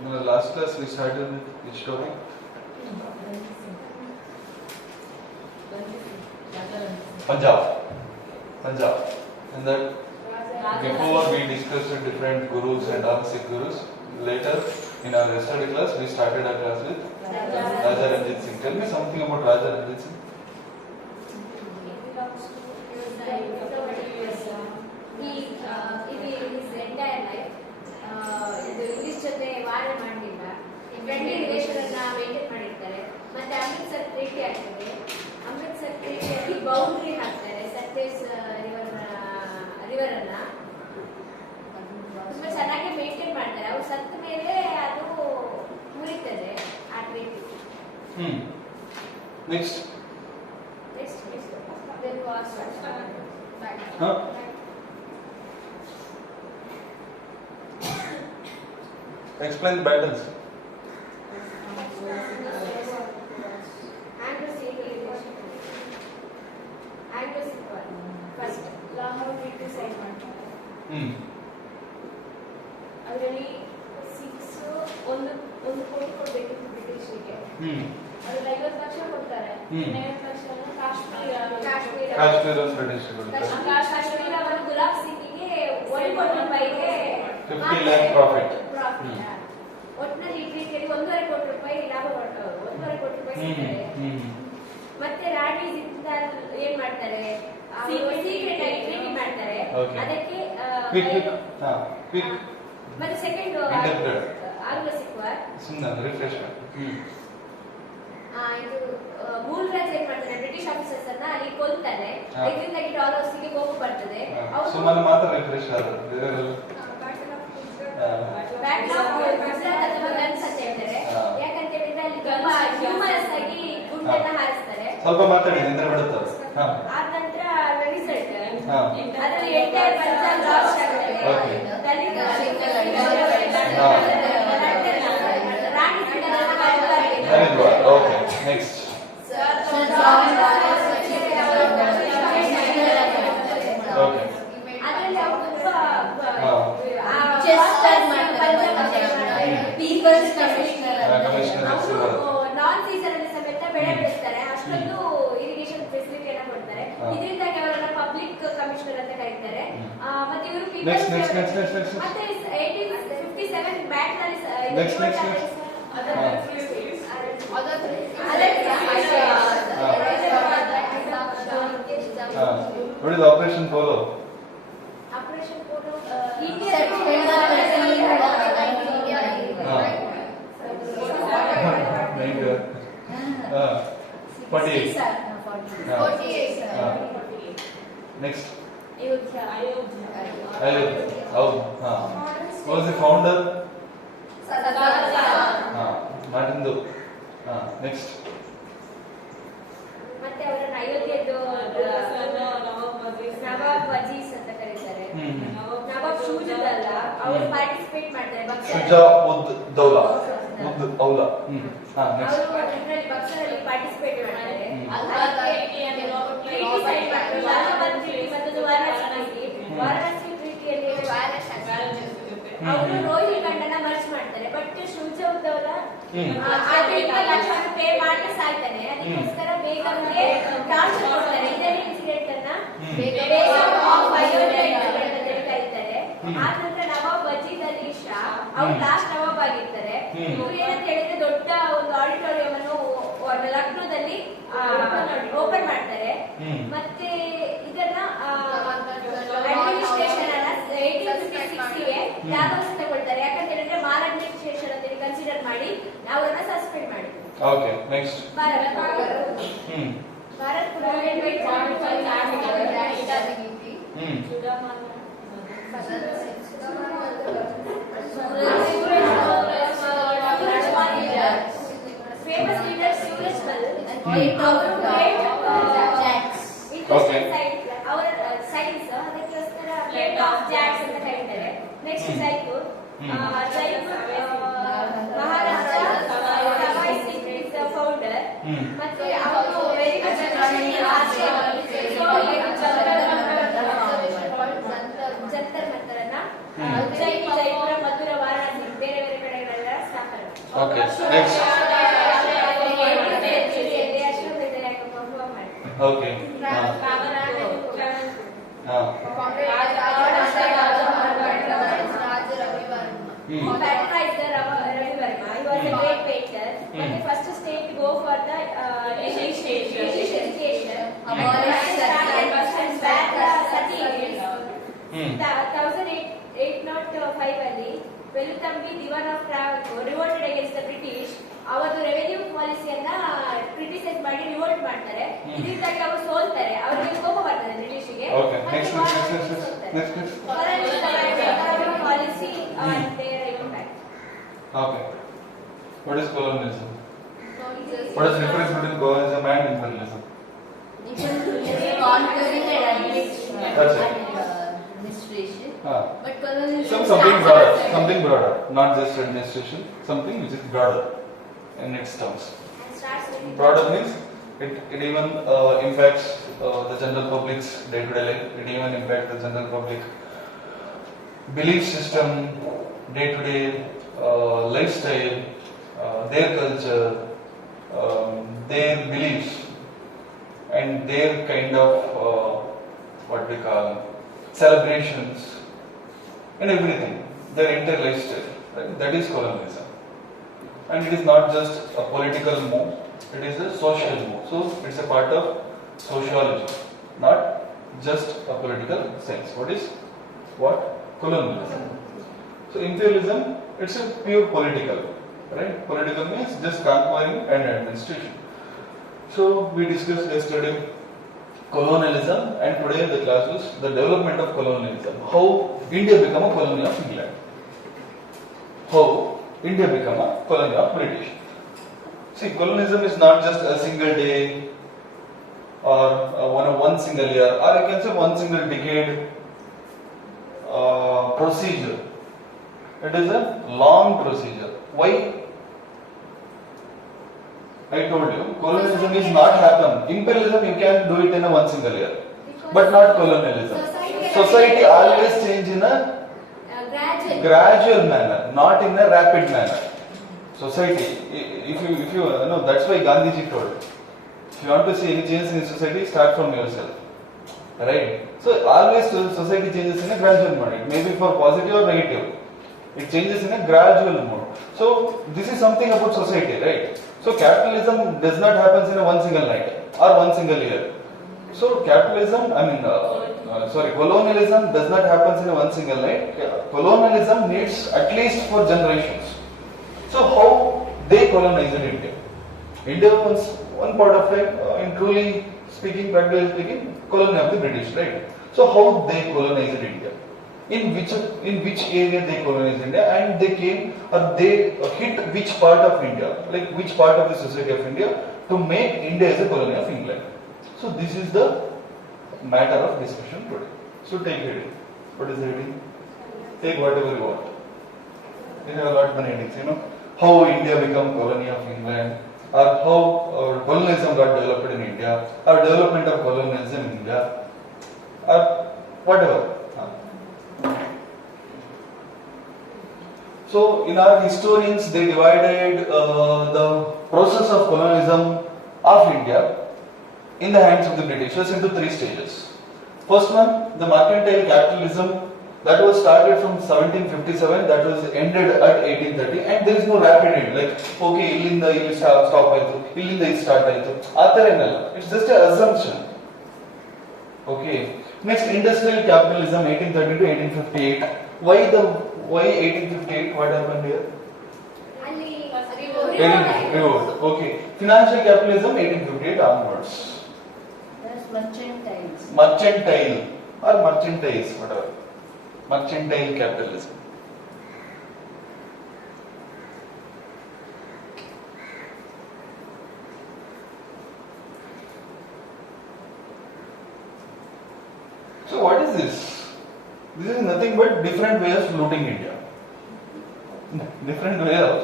In the last class we started with which topic? Punjab. And that before we discussed different gurus and Sikh gurus. Later in our yesterday class we started our class with Raja Ranjit Singh. Tell me something about Raja Ranjit Singh. His entire life English ಜೊತೆ ವಾರ ಮಾಡಲಿಲ್ಲ, friendly relation ಅನ್ನ maintain ಮಾಡಿರ್ತಾರೆ. ಮತ್ತೆ Amritsar treaty ಆಗ್ತದೆ. Amritsar ಟ್ರೀಟಿಯಲ್ಲಿ boundary ಹಾಕ್ತಾರೆ ಸತ್ಲೇಜ್ river ಅನ್ನ ತುಂಬಾ ಚೆನ್ನಾಗಿ ಮೇಂಟೈನ್ ಮಾಡ್ತಾರೆ. ಅವ್ರು ಸತ್ತ ಮೇಲೆ ಅದು ಮುರಿತದೆ ಆ treaty. Next. Then was Explain the battles. First, Lahore Treaty sign ಮಾಡ್ತಾರೆ. ಅದರಲ್ಲಿ ಒಂದು ಕೋಟಿ ಕೊಡಬೇಕಿತ್ತು ಬ್ರಿಟಿಷರಿಗೆ. ಅದ್ರಲ್ಲಿ 50 ಲಕ್ಷ ಕೊಡ್ತಾರೆ. 50 ಲಕ್ಷ ಕಾಶ್ಮೀರವನ್ನು ಗುಲಾಬ್ ಸಿಂಗಿಗೆ 1 ಕೋಟಿ ರೂಪಾಯಿಗೆ 50 lakh profit. ಒಟ್ಟಿನಲ್ಲಿ ಈ ಟ್ರೀಟಿಯಲ್ಲಿ 1.5 ಕೋಟಿ ರೂಪಾಯಿ ಲಾಭ ಮಾಡ್ತಾರೆ. 1.5 ಕೋಟಿ ರೂಪಾಯಿ ಸಿಗ್ತದೆ. ಮತ್ತೆ ರಾಣಿ ಜಿಂದಾಲ್ ಏನ್ ಮಾಡ್ತಾರೆ, ಸೀಕ್ರೆಟ್ ಆಗಿ ಟ್ರೀಟಿ ಮಾಡ್ತಾರೆ. ಅದಕ್ಕೆ ಮತ್ತೆ ಸೆಕೆಂಡ್ ಆಂಗ್ಲ ಸಿಖ್ ವಾರ್ ಇದು ಮೂಲ್ರಾಜ್ ಏನ್ ಮಾಡ್ತಾನೆ, ಬ್ರಿಟಿಷ್ ಆಫೀಸರ್ಸ್ ಅನ್ನ ಅಲ್ಲಿ ಕೊಲ್ತಾನೆ. ಇದರಿಂದಾಗಿ ಡಾಲರ್ಸ್ಗೆ ಕೋಪ ಬರ್ತದೆ. ಸುಮ್ಮನೆ ಮಾತ್ರ ರಿಫ್ರೆಶ್ ಆದ್ರು ಯಾಕಂತ ಹೇಳಿದ್ರೆ ಅಲ್ಲಿ ತುಂಬಾ ಹ್ಯೂಮರಸ್ ಆಗಿ ಗುಂಡನ್ನ ಹಾರಿಸ್ತಾರೆ. ಸ್ವಲ್ಪ ಮಾತಾಡಿ ಅಂದ್ರೆ ಬಿಡುತ್ತಾರೆ. ಆದ ನಂತರ ರಿಸಲ್ಟ್ ಅದರಲ್ಲಿ ಎಂಟೈರ್ ಪಂಜಾಬ್ ಲಾಸ್ಟ್ ಆಗ್ತದೆ. ರಾಣಿ ಓಕೆ ನೆಕ್ಸ್ಟ್ ಓಕೆ ಅದರಲ್ಲಿ ಅವರು ತುಂಬಾ ನಾನ್ ಸೀಸನ್ ಅಲ್ಲಿ ಸಮೇತ ಬೆಳೆ ಬೆಳೆಸ್ತಾರೆ. ಅಷ್ಟೊಂದು ಇರಿಗೇಷನ್ ಫೆಸಿಲಿಟಿಯನ್ನ ಕೊಡ್ತಾರೆ. ಇದರಿಂದಾಗಿ ಅವರನ್ನ ಪಬ್ಲಿಕ್ ಕಮಿಷನರ್ ಅಂತ ಕರೀತಾರೆ. ಮತ್ತೆ ಇವರು ಮತ್ತೆ 1857 ಬ್ಯಾಕ್ ನಲ್ಲಿ what is Operation Polo? Operation Polo Next. Ayodhya. Who was the founder? Matindu. Next. ಮತ್ತೆ ಅವರನ್ನ ಅಯೋಧ್ಯೆದು ನವಾಬ್ ವಜೀಸ್ ಅಂತ ಕರೀತಾರೆ. ನವಾಬ್ ಶೂಜದಲ್ಲ, ಅವರು ಪಾರ್ಟಿಸಿಪೇಟ್ ಮಾಡ್ತಾರೆ. ಶುಜಾ ಉದ್ ದೌಲಾ. ಅವರು ಇದರಲ್ಲಿ ಬಕ್ಸರಲ್ಲಿ ಪಾರ್ಟಿಸಿಪೇಟ್ ಮಾಡ್ತಾರೆ. ಟ್ರೀಟಿ ಸೈನ್ ಮಾಡ್ತಾರೆ. ಅಲಹಾಬಾದ್ ಟ್ರೀಟಿ ಮತ್ತು ವಾರಣಾಸಿ ಟ್ರೀಟಿಯಲ್ಲಿ ಅವರು ರೋಹಿಲ್ ಖಂಡನ ಮರ್ಜ್ ಮಾಡ್ತಾರೆ. But Shuja ud Daula 20 lakh pay ಮಾಡಿ ಸಾಯ್ತಾನೆ. ಅದಕ್ಕೋಸ್ಕರ ಬೇಗಂಗೆ ಟ್ರಾನ್ಸ್ಫರ್ ಕೊಡ್ತಾರೆ. ಇದೇ ಇನ್ಸಿಡೆಂಟ್ ಅನ್ನ ಬೇಗಂ ಆಫ್ ಅಯೋಧ್ಯೆ ಅಂತ ಕರೀತಾರೆ. ಆ ನಂತರ ನವಾಬ್ ವಜೀದ್ ಅಲಿ ಶಾ ಅವ್ರು ಲಾಸ್ಟ್ ನವಾಬ್ ಆಗಿರ್ತಾರೆ. ಇವ್ರು ಏನಂತ ಹೇಳಿದ್ರೆ ದೊಡ್ಡ ಒಂದು ಆಡಿಟೋರಿಯಂ ಅನ್ನು ಲಕ್ನೋದಲ್ಲಿ ಓಪನ್ ಮಾಡ್ತಾರೆ. ಮತ್ತೆ ಇದನ್ನ ಅಡ್ಮಿನಿಸ್ಟ್ರೇಷನ್ ಅನ್ನ 1856ಗೆ ಲಾಭಸ್ ತಗೊಳ್ತಾರೆ. ಯಾಕಂತ ಹೇಳಿದ್ರೆ ಮಾಲ್ ಅಡ್ಮಿನಿಸ್ಟ್ರೇಷನ್ ಅಂತ ಕನ್ಸಿಡರ್ ಮಾಡಿ ಅವರನ್ನ ಸಸ್ಪೆಂಡ್ ಮಾಡಿ. ಓಕೆ ನೆಕ್ಸ್ಟ್ ಭಾರತ್ ಕೂಡ ಫೇಮಸ್ ಲೀಡರ್ ಸೂರಜ್ ಮಲ್ ಅವರು ಅವರ ಸೈನ್ಸ್ ಅದಕ್ಕೋಸ್ಕರ ಪ್ಲೇಟ್ ಆಫ್ ಜಾಕ್ಸ್ ಅಂತ ಕರೀತಾರೆ. Next Jaipur Maharashtra founder. ಮತ್ತೆ ಅವರು ವೆರಿ ಮಚ್ ಜಂತರ್ ಮಂತರನ್ನ ಉಜ್ಜಯಿನಿ, ಜೈಪುರ, ಮಧುರ, ವಾರಣಾಸಿ ಬೇರೆ ಬೇರೆ ಕಡೆಗಳೆಲ್ಲ Okay. Next. Okay. He patronized the Ravi Verma. He was a great painter. But the first state to go for the English education. Abolish sati. The 1805 ಅಲ್ಲಿ ವೆಲುತಂಬಿ ದಿವಾನ್ of travel revolted against the British. ಅವತ್ತು revenue ಪಾಲಿಸಿಯನ್ನ criticise ಮಾಡಿ revolt ಮಾಡ್ತಾರೆ. ಇದರಿಂದಾಗಿ ಅವರು ಸೋಲ್ತಾರೆ. ಅವರಿಗೆ ಕೋಪ ಬರ್ತದೆ ಬ್ರಿಟಿಷ್ಗೆ. Okay. Next. Policy and their impact. Okay. What is colonialism? What is the difference between colonialism and imperialism? That's it. Administration. But colonialism something broader, not just administration, something which is broader in its terms. And starts with Broader means it even impacts the general public's day-to-day life. It even impacts the general public belief system, day-to-day lifestyle, their culture, their beliefs, and their kind of what we call celebrations and everything, their entire lifestyle. Right? That is colonialism. And it is not just a political move, it is a social move. So it's a part of sociology, not just a political sense. What? Colonialism. So imperialism, it's a pure political, right? Political means just conquering and administration. So we discussed yesterday colonialism, and today the class is the development of colonialism. How India became a colony of England. How India became a colony of British. See, colonialism is not just a single day or one single year, or you can say one single decade procedure. It is a long procedure. Why? I told you, colonialism is not happen. Imperialism you can do it in a one single year, but not colonialism. Society always change in a gradual manner, not in a rapid manner. Society, if you know, that's why Gandhiji told, if you want to see any change in society, start from yourself. Right? So always society changes in a gradual mode. It may be for positive or negative. It changes in a gradual mode. So this is something about society, right? So capitalism does not happen in a one single night or one single year. So colonialism does not happen in a one single night. Colonialism needs at least 4 generations. So how they colonized India? India was one part of time, in truly speaking, practically speaking, colony of the British, right? So how they colonized India? In which area they colonized India, and they came or they hit which part of India, like which part of the society of India, to make India as a colony of England. So this is the matter of discussion today. So take heading. What is the heading? Take whatever you want. There are a lot many headings, how India became colony of England, or how colonialism got developed in India, or development of colonialism in India, or whatever. So in our historians, they divided the process of colonialism of India in the hands of the Britishers into 3 stages. First one, the mercantile capitalism, that was started from 1757, that was ended at 1830, and there is no rapid end, like okay, illinda illi stop aitu, illinda illi start aitu, athara ennalla, it's just an assumption. Okay. Next, industrial capitalism, 1830 to 1858. Why 1858? What happened here? Revolt. Okay. Financial capitalism, 1858 onwards. That's mercantile. Mercantile or merchantiles, whatever. Mercantile capitalism. So what is this? This is nothing but different way of looting India. Different way of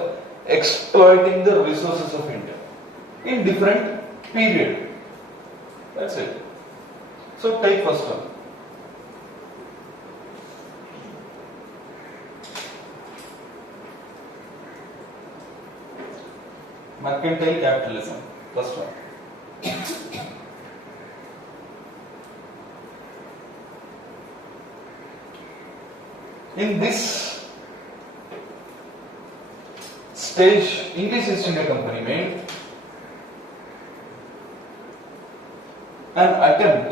exploiting the resources of India in different period. That's it. So take first one. Mercantile capitalism. First one. In this stage, English East India Company made an attempt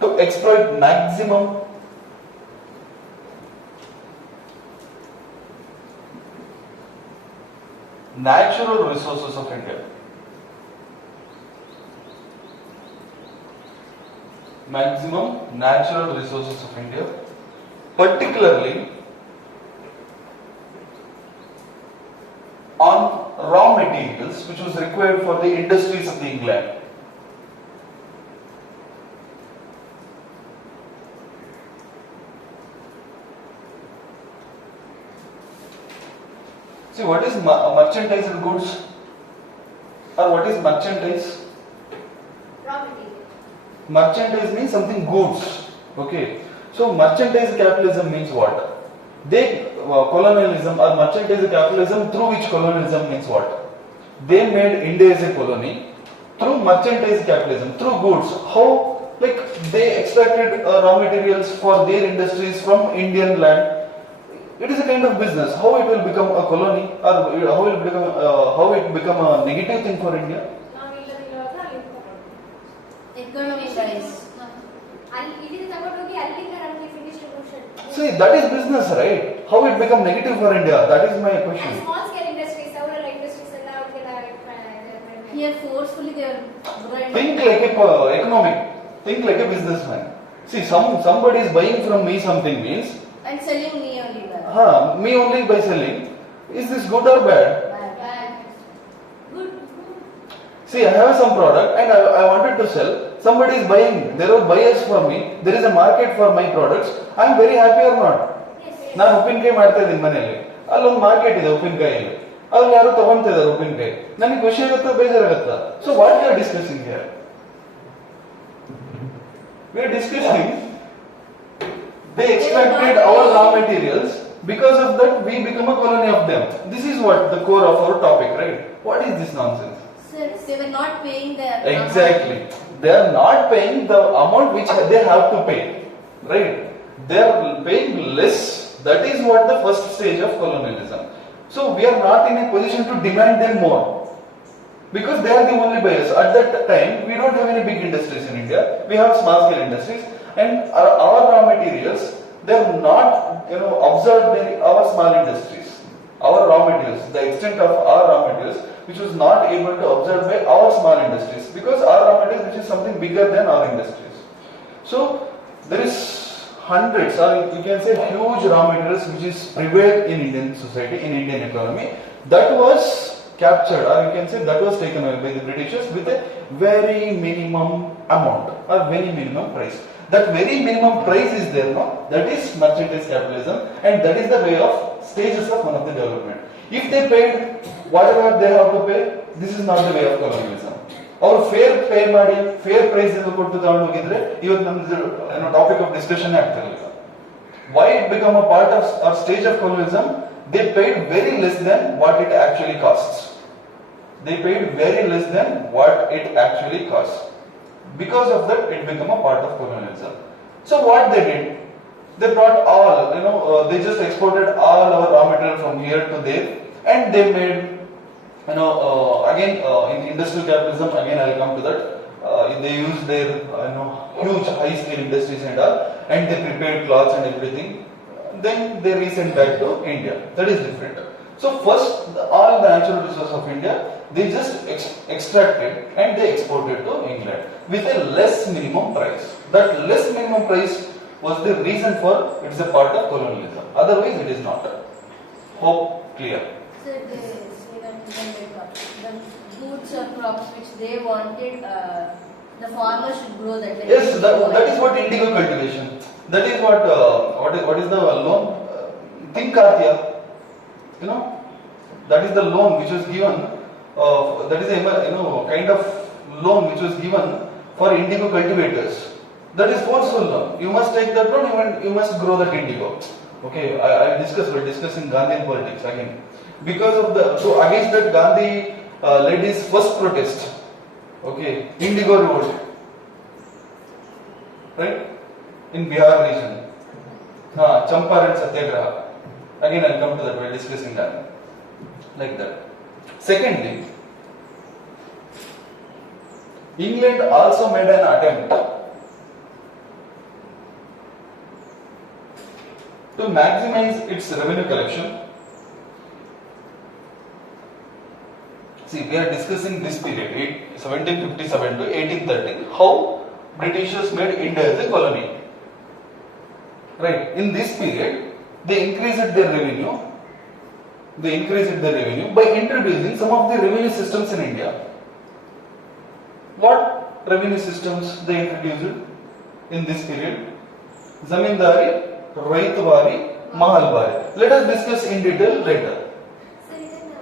to exploit maximum natural resources of India. Maximum natural resources of India, particularly on raw materials which was required for the industries of the England. See, what is merchandised goods, or what is merchandise? Raw material. Merchandise means something goods. Okay. So merchandise capitalism means what? Colonialism or merchandise capitalism through which colonialism means what? They made India as a colony through merchandise capitalism, through goods. How? Like they extracted raw materials for their industries from Indian land. It is a kind of business. How it will become a colony, or how it become a negative thing for India? Economic rise. ಇಲ್ಲಿಂದ ತಗೊಂಡೋಗಿ ಅಲ್ಲಿಂದ ನಮಗೆ finish distribution. See, that is business, right? How it become negative for India? That is my question. Small scale industries, ಅವರೆಲ್ಲ industries ಎಲ್ಲ ಅವ್ರಿಗೆಲ್ಲ Here forcefully they are growing. Think like a economic. Think like a businessman. See, somebody is buying from me something means, And selling me only that. me only by selling. Is this good or bad? Bad. Good. See, I have some product and I wanted to sell. Somebody is buying. There are buyers for me. There is a market for my products. I am very happy or not? ನಾನು ಉಪ್ಪಿನಕಾಯಿ ಮಾಡ್ತಾ ಇದ್ದೀನಿ ಮನೆಯಲ್ಲಿ, ಅಲ್ಲೊಂದು market ಇದೆ ಉಪ್ಪಿನಕಾಯಿಯಲ್ಲಿ, ಅಲ್ಲಿ ಯಾರು ತಗೊಂತಿದ್ದಾರೆ ಉಪ್ಪಿನಕಾಯಿ, ನನಗೆ ಖುಷಿ ಆಗುತ್ತಾ ಬೇಜಾರಾಗುತ್ತಾ? So what you are discussing here? We are discussing they extracted our raw materials, because of that we become a colony of them. This is what the core of our topic, right? What is this nonsense? Sir, they were not paying their Exactly. They are not paying the amount which they have to pay, right? They are paying less. That is what the first stage of colonialism. So we are not in a position to demand them more, because they are the only buyers. At that time, we don't have any big industries in India. We have small scale industries, and our raw materials, they are not, absorbed by our small industries. Our raw materials, the extent of our raw materials, which was not able to absorb by our small industries, because our raw materials, which is something bigger than our industries. So there is hundreds, or you can say huge raw materials which is prevailed in Indian society, in Indian economy, that was captured, or you can say that was taken away by the Britishers with a very minimum amount or very minimum price. That very minimum price is there, no? That is merchandise capitalism, and that is the way of stages of one of the development. If they paid whatever they have to pay, this is not the way of colonialism. Our fair price ಎಂದು ಕೊಟ್ಟು ತಗೊಂಡು ಹೋಗಿದ್ರೆ ಇವತ್ತು ನಮ್ದು topic of discussion ಆಗ್ತಿರಲಿಲ್ಲ. Why it become a part of our stage of colonialism? They paid very less than what it actually costs. They paid very less than what it actually costs. Because of that, it became a part of colonialism. So what they did? They brought all, they just exported all our raw material from here to there, and they made, again in industrial capitalism. Again, I will come to that. They used their, huge high-scale industries and all, and they prepared cloths and everything. Then they resent back to India. That is different. So first, all the natural resources of India, they just extracted and they exported to England with a less minimum price. That less minimum price was the reason for it is a part of colonialism. Otherwise, it is not. Hope clear. Sir, they say that the goods or crops which they wanted, the farmer should grow that. Like Yes, that is what indigo cultivation. That is what is the loan? Think Katya. That is the loan which was given. That is a kind of loan which was given for indigo cultivators. That is forceful loan. You must take that loan and you must grow that indigo. Okay, I discussed, we're discussing Gandhian politics again. Because of the, so against that Gandhi led his first protest. Okay, Indigo Revolt. Right? In Bihar region. Champaran Satyagraha. Again, I'll come to that, we're discussing that. Like that. Secondly, England also made an attempt to maximize its revenue collection. See, we are discussing this period, 1757 to 1830, how Britishers made India as a colony. Right, in this period, they increased their revenue. They increased their revenue by introducing some of the revenue systems in India. What revenue systems they introduced in this period? Zamindari, Raitwari, Mahalbari. Let us discuss in detail later. Sir, ಇದನ್ನ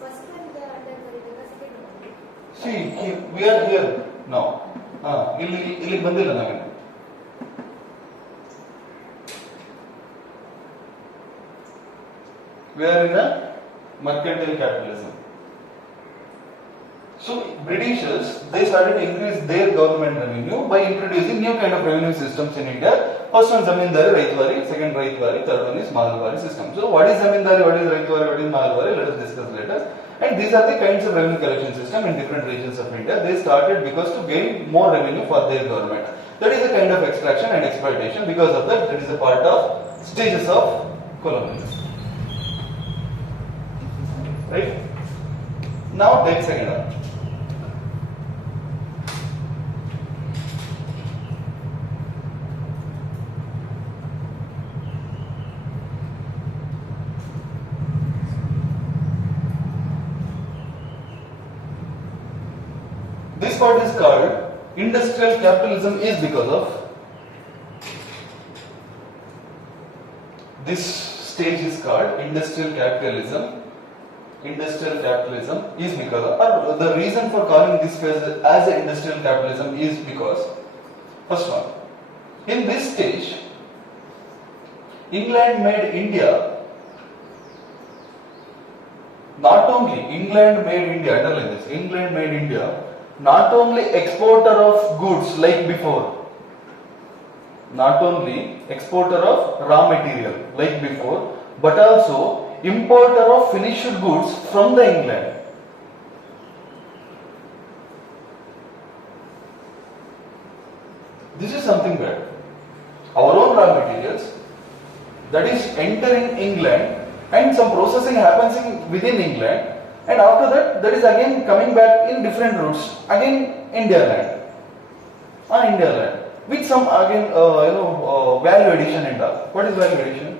first one ಗೆ under ಬರೀಬೇಕಾ second one? See, we are here now. ಇಲ್ಲಿ ಬಂದಿಲ್ಲ ನಾವೇನು. We are in a mercantile capitalism. So Britishers, they started to increase their government revenue by introducing new kind of revenue systems in India. First one Zamindari, Raitwari, second Raitwari, third one is Mahalbari system. So what is Zamindari, what is Raitwari, what is Mahalbari? Let us discuss later. And these are the kinds of revenue collection system in different regions of India. They started because to gain more revenue for their government. That is a kind of extraction and exploitation. Because of that, that is a part of stages of colonialism. Right? Now take second one. This part is called industrial capitalism is because of this stage is called industrial capitalism. Industrial capitalism is because of, or the reason for calling this phase as industrial capitalism is because, first one, in this stage, England made India, not only England made India, underline this, England made India not only exporter of goods like before, not only exporter of raw material like before, but also importer of finished goods from the England. This is something bad. Our own raw materials that is entering England and some processing happens within England, and after that, that is again coming back in different routes, again India land, India land, with some again value addition and all. What is value addition?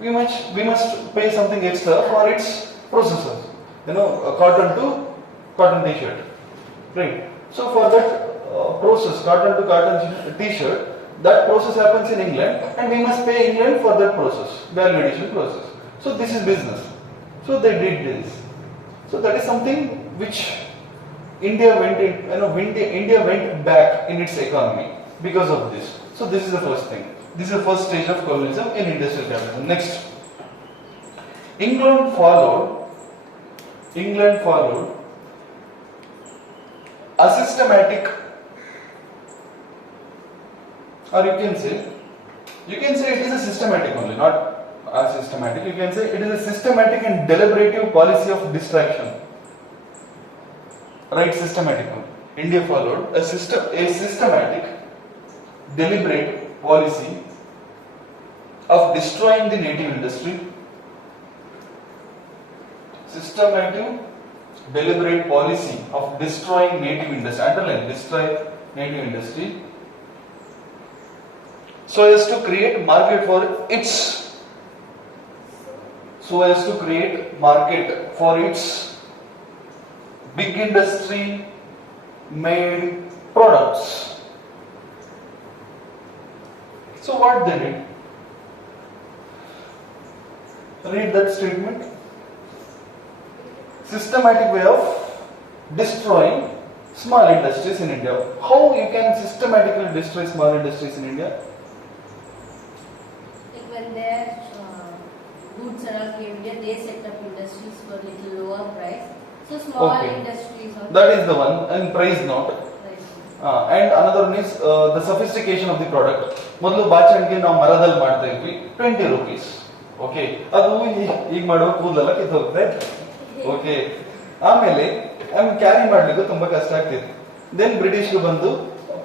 We must pay something extra for its processes. Cotton to cotton t-shirt, right? So for that process, cotton to cotton t-shirt, that process happens in England, and we must pay England for that process, value addition process. So this is business. So they did this. So that is something which India went in, India went back in its economy because of this. So this is the first thing. This is the first stage of colonialism in industrial capitalism. Next, England followed a systematic, or you can say it is a systematic only, not asystematic. You can say it is a systematic and deliberative policy of distraction. Right, systematic one. India followed a systematic, deliberate policy of destroying the native industry. Systematic, deliberate policy of destroying native industry. Underline, destroy native industry, so as to create market for its. So as to create market for its big industry made products. So what they did? Read that statement. Systematic way of destroying small industries in India. How you can systematically destroy small industries in India? Like when they are goods and all came India, they set up industries for little lower price. So small Okay. industries or That is the one, and price not. price. And another one is the sophistication of the product. ಮೊದಲು ಬಾಚಣಿಗೆ ನಾವು ಮರದಲ್ಲಿ ಮಾಡ್ತಾ ಇದ್ವಿ, 20 rupees. Okay, ಅದು ಈಗ ಮಾಡುವ ಕೂದಲೆಲ್ಲ ಕಿತ್ತೋಗುತ್ತೆ. Okay, ಆಮೇಲೆ ಕ್ಯಾರಿ ಮಾಡ್ಲಿಕ್ಕೆ ತುಂಬಾ ಕಷ್ಟ ಆಗ್ತಿತ್ತು. ದೆನ್ ಬ್ರಿಟಿಷ್ಗೆ ಬಂದು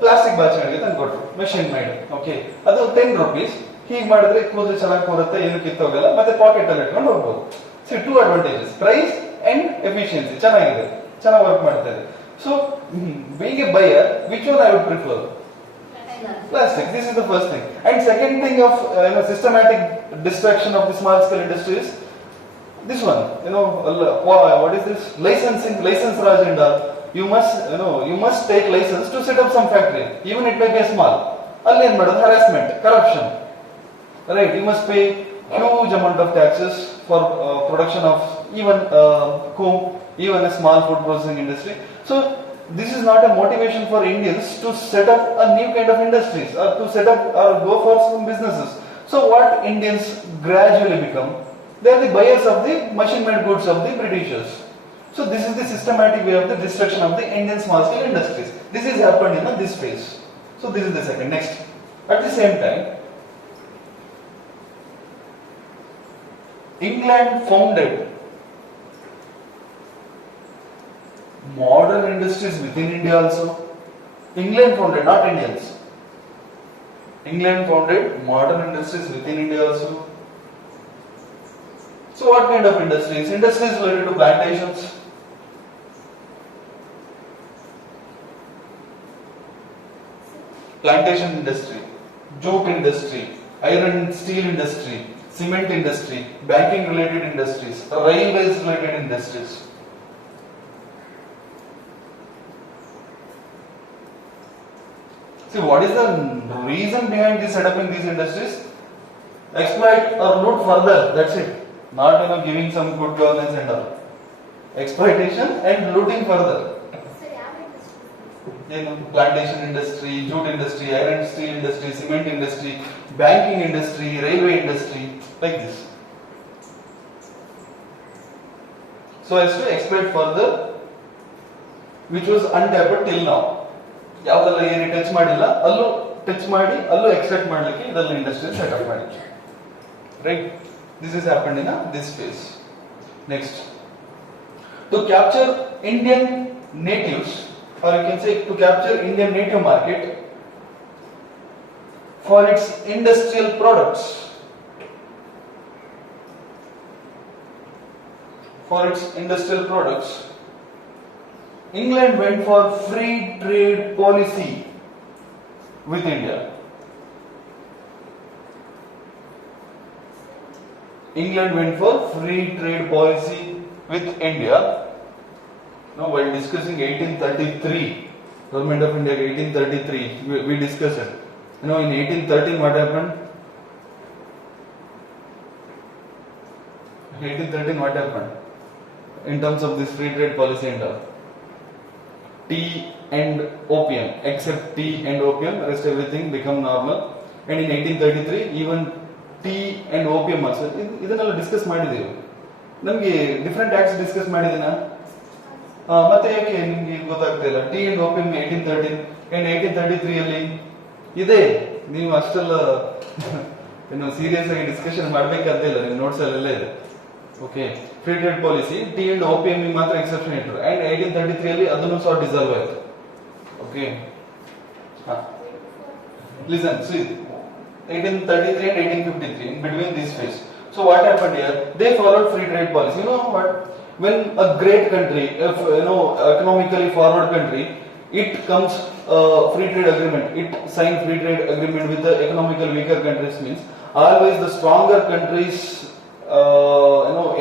ಪ್ಲಾಸ್ಟಿಕ್ ಬಾಚಣಿಗೆ ತಂದು ಕೊಟ್ರು, ಮೆಷಿನ್ ಮೇಡ್. ಓಕೆ, ಅದು 10 rupees. ಹೀಗೆ ಮಾಡಿದ್ರೆ ಕೂದಲು ಚೆನ್ನಾಗಿ ಕೂರುತ್ತೆ, ಏನು ಕಿತ್ತೋಗಲ್ಲ, ಮತ್ತೆ ಪಾಕೆಟ್ ಅಲ್ಲಿ ಇಟ್ಕೊಂಡು ಹೋಗ್ಬೋದು. See, 2 advantages, price and efficiency. ಚೆನ್ನಾಗಿದೆ, ಚೆನ್ನಾಗಿ ವರ್ಕ್ ಮಾಡ್ತಾ ಇದೆ. So, being a buyer, which one I would prefer? Plastic. This is the first thing. And second thing of systematic destruction of the small scale industry is this one. What is this? Licensing, license Raj and all. You must take license to set up some factory, even it may be small. Alli en madadu harassment, corruption. Right? You must pay huge amount of taxes for production of even comb, even a small food processing industry. So this is not a motivation for Indians to set up a new kind of industries or to set up or go for some businesses. So what Indians gradually become, they are the buyers of the machine-made goods of the Britishers. So this is the systematic way of the destruction of the Indian small-scale industries. This is happened in this phase. So this is the second. Next, at the same time, England founded modern industries within India also. England founded, not Indians. England founded modern industries within India also. So what kind of industries? Industries related to plantations. Plantation industry, jute industry, iron and steel industry, cement industry, banking related industries, railways related industries. See, what is the reason behind this setup in these industries? Exploit or loot further, that's it. Not giving some good governance and all. Exploitation and looting further. Sir ಯಾವ industries? Plantation industry, jute industry, iron and steel industry, cement industry, banking industry, railway industry, like this. So as to exploit further, which was untapped till now. ಯಾವುದೆಲ್ಲ ಏನು touch ಮಾಡಿಲ್ಲ ಅಲ್ಲೂ touch ಮಾಡಿ ಅಲ್ಲೂ extract ಮಾಡಲಿಕ್ಕೆ ಇದೆಲ್ಲ industry setup ಮಾಡಿ. Right, this is happened in this phase. Next, to capture Indian natives, or you can say to capture Indian native market for its industrial products. For its industrial products, England went for free trade policy with India. England went for free trade policy with India. Now, while discussing 1833, Government of India 1833, we discussed it. In 1813, what happened? 1813, what happened? In terms of this free trade policy and all. Tea and opium, except tea and opium, rest everything become normal. And in 1833, even tea and opium also. ಇದನ್ನೆಲ್ಲ discuss ಮಾಡಿದ್ದೀವಿ. ನಮಗೆ different acts discuss ಮಾಡಿದ್ದೀನಾ? ಮತ್ತೆ ಯಾಕೆ ನಿಮ್ಗೆ ಗೊತ್ತಾಗ್ತಾ ಇಲ್ಲ? T and opium 1813 and 1833 ಅಲ್ಲಿ ಇದೆ. ನೀವು ಅಷ್ಟೆಲ್ಲ ಸೀರಿಯಸ್ ಆಗಿ ಡಿಸ್ಕಷನ್ ಮಾಡ್ಬೇಕಂತಿಲ್ಲ, ನಿಮ್ಮ ನೋಟ್ಸ್ ಅಲ್ಲೆಲ್ಲ ಇದೆ. Okay, free trade policy tea and opium ಮಾತ್ರ ಎಕ್ಸೆಪ್ಷನ್ ಇಟ್ಟರು. ಅಂಡ್ 1833 ಅಲ್ಲಿ ಅದನ್ನು ಸಹ ಡಿಸಾಲ್ವ್ ಆಯ್ತು. Okay, listen, C 1833 and 1853, in between this phase. So what happened here? They followed free trade policy. You know what? When a great country, economically forward country, it comes free trade agreement. It signed free trade agreement with the economically weaker countries. Means always the stronger countries,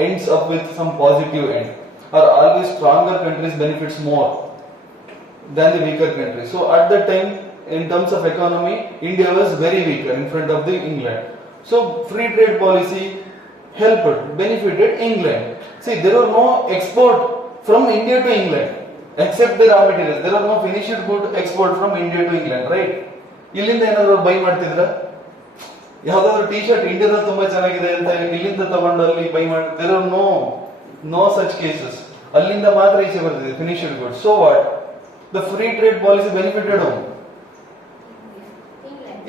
ends up with some positive end, or always stronger countries benefits more than the weaker countries. So at that time, in terms of economy, India was very weaker in front of the England. So free trade policy helped, benefited England. See, there are no export from India to England except the raw materials. There are no finished good export from India to England, right? ಇಲ್ಲಿಂದ ಏನಾದ್ರು by ಮಾಡ್ತಿದ್ರ? ಯಾವ್ದಾದ್ರು T shirt ಇಂಡಿಯಾದಲ್ಲಿ ತುಂಬಾ ಚೆನ್ನಾಗಿದೆ ಅಂತ ಇಲ್ಲಿಂದ ತಗೊಂಡು ಅಲ್ಲಿ ಬೈ ಮಾಡಿ, there are no such cases. ಅಲ್ಲಿಂದ ಮಾತ್ರ ಈಚೆ ಬರ್ತಿದೆ finished goods. So what, the free trade policy benefited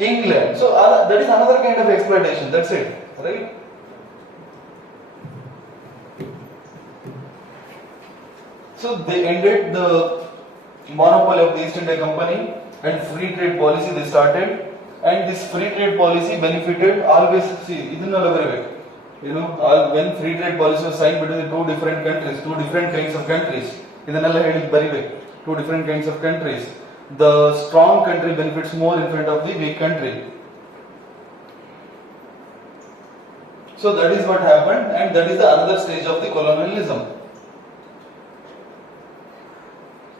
England. So that is another kind of exploitation. That's it, right? So they ended the monopoly of the East India Company and free trade policy they started, and this free trade policy benefited always. See, idunalla barabeku. You know, when free trade policy was signed between the two different countries, two different kinds of countries. Idunalla heli baribeku. Two different kinds of countries. The strong country benefits more in front of the weak country. So that is what happened, and that is the another stage of the colonialism.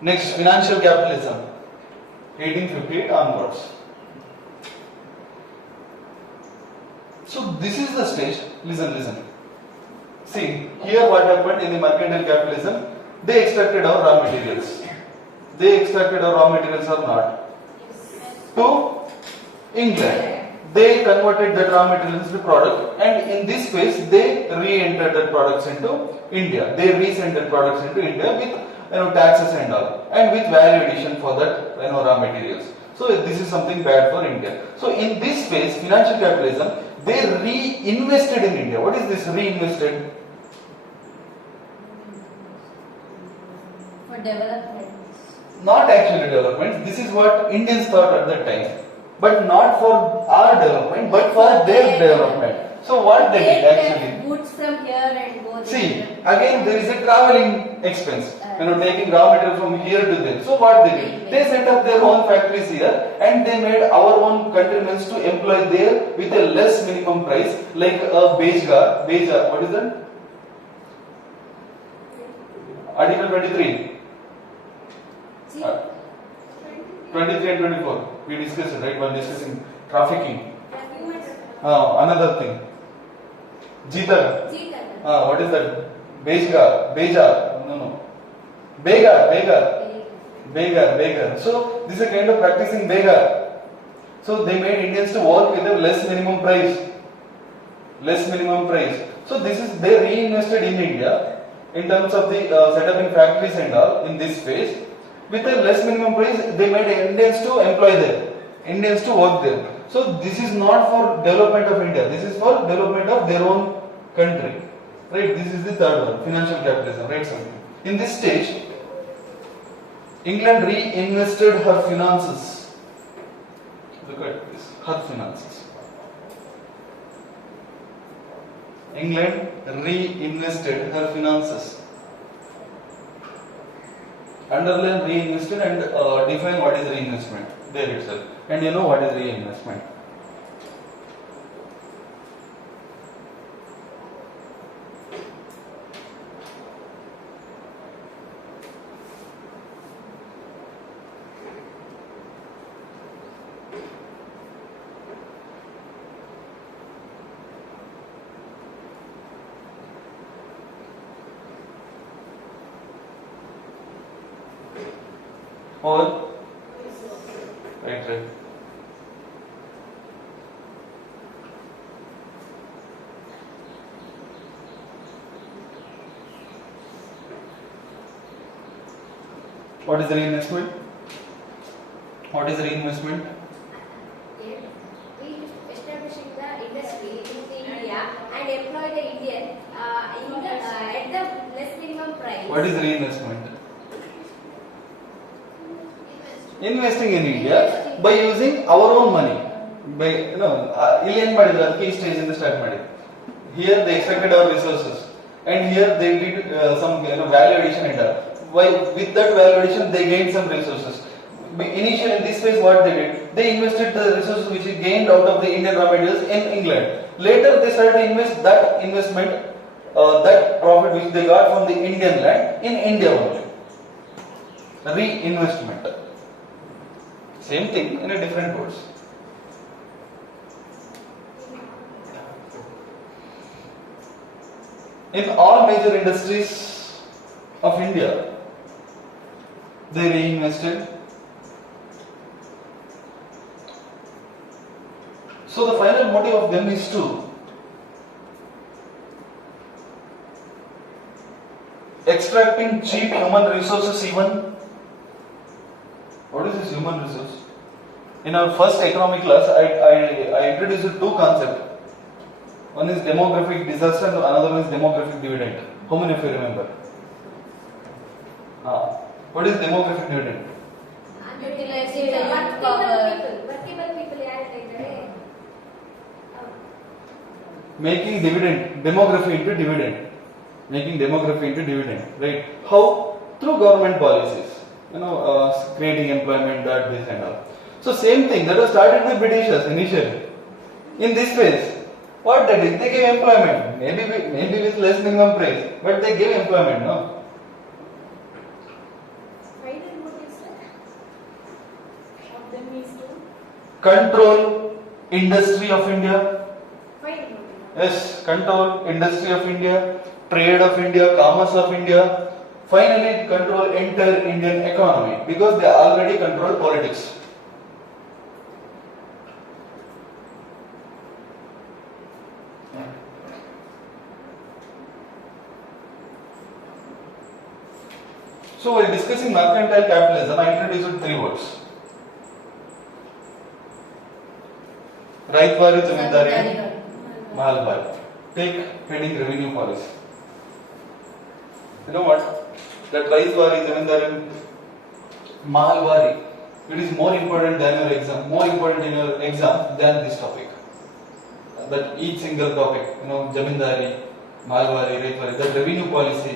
Next, financial capitalism, 1858 onwards. So this is the stage. Listen. See, here what happened in the mercantile capitalism, they extracted our raw materials. They extracted our raw materials or not? To England. They converted that raw materials into product, and in this phase they re-entered that products into India. They resent that products into India with taxes and all, and with value addition for that raw materials. So this is something bad for India. So in this phase, financial capitalism, they reinvested in India. What is this reinvested? For development. Not actually development. This is what Indians thought at that time, but not for our development, but for their development. So what they did actually? Goods from here and go there. See, again there is a traveling expense. Taking raw material from here to there. So what they did? They set up their own factories here, and they made our own countrymen to employ there with a less minimum price, like a Beja. What is that? Article 23. 23 and 24. We discussed it, right? While discussing trafficking. Another thing. Jita. What is that? Beja. No. Beggar. So this is a kind of practicing beggar. So they made Indians to work with a less minimum price. So they reinvested in India in terms of the setup in factories and all in this phase. With a less minimum price, they made Indians to employ them, Indians to work there. So this is not for development of India. This is for development of their own country, right? This is the third one, financial capitalism, right? Something. In this stage, England reinvested her finances. Look at this, her finances. England reinvested her finances. Underline reinvested and define what is reinvestment there itself. And you know what is reinvestment. Or right. What is reinvestment? Establishing the industry in India and employ the Indian at the less minimum price. What is reinvestment? Investing in India by using our own money. By ಇಲ್ಲಿ ಏನು ಮಾಡಿದ್ರು ಅದಕ್ಕೆ ಈ stage ಇಂದ start ಮಾಡಿ. Here they extracted our resources, and here they did some value addition and all. With that value addition they gained some resources. Initially in this phase what they did, they invested the resources which they gained out of the Indian raw materials in England. Later they started to invest that investment, that profit which they got from the Indian land in India only. Reinvestment. Same thing in a different words. In all major industries of India, they reinvested. So the final motive of them is to extracting cheap human resources even. What is this human resource? In our first economic class, I introduced two concepts. One is demographic disaster and another one is demographic dividend. How many of you remember? What is demographic dividend? Utilizing the youth power. Workable people ಯಾರೆಲ್ಲ ಇದ್ದಾರೆ Making dividend, demography into dividend. Making demography into dividend, right? How? Through government policies. Creating employment, that, this and all. So same thing, that was started with Britishers initially. In this phase, what they did? They gave employment. Maybe with less minimum price, but they gave employment, no? Final motives of them is to Control industry of India. Final motive Yes, control industry of India, trade of India, commerce of India. Finally, control entire Indian economy because they already control politics. So, while discussing mercantile capitalism, I introduced three words: Raitwari, Zamindari, Mahalbari. Take heading revenue policy. You know what? That Raitwari, Zamindari, Mahalbari, it is more important than your exam, more important in your exam than this topic. That each single topic, Zamindari, Mahalbari, Raitwari, that revenue policy,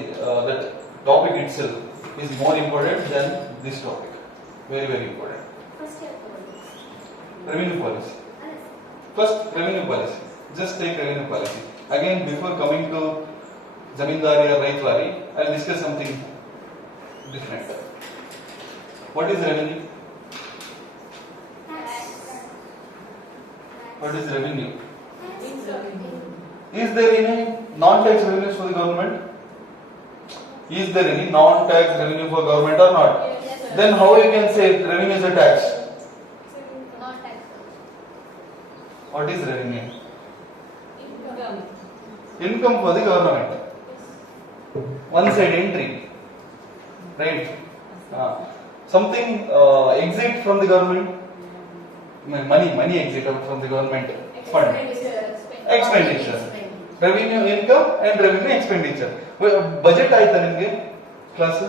that topic itself is more important than this topic. Very, very important. First year Revenue policy. First, revenue policy. Just take revenue policy. Again, before coming to Zamindari or Raitwari, I'll discuss something different. What is revenue? What is revenue? Is there any non-tax revenues for the government? Is there any non-tax revenue for government or not? Yes, sir. Then how you can say revenue is a tax? Not tax. What is revenue? Income. Income for the government. One side entry, right? Something exit from the government, money exit out from the government fund. Expenditure. Revenue income and revenue expenditure. Budget ಆಯ್ತಾ ನಿಮಗೆ class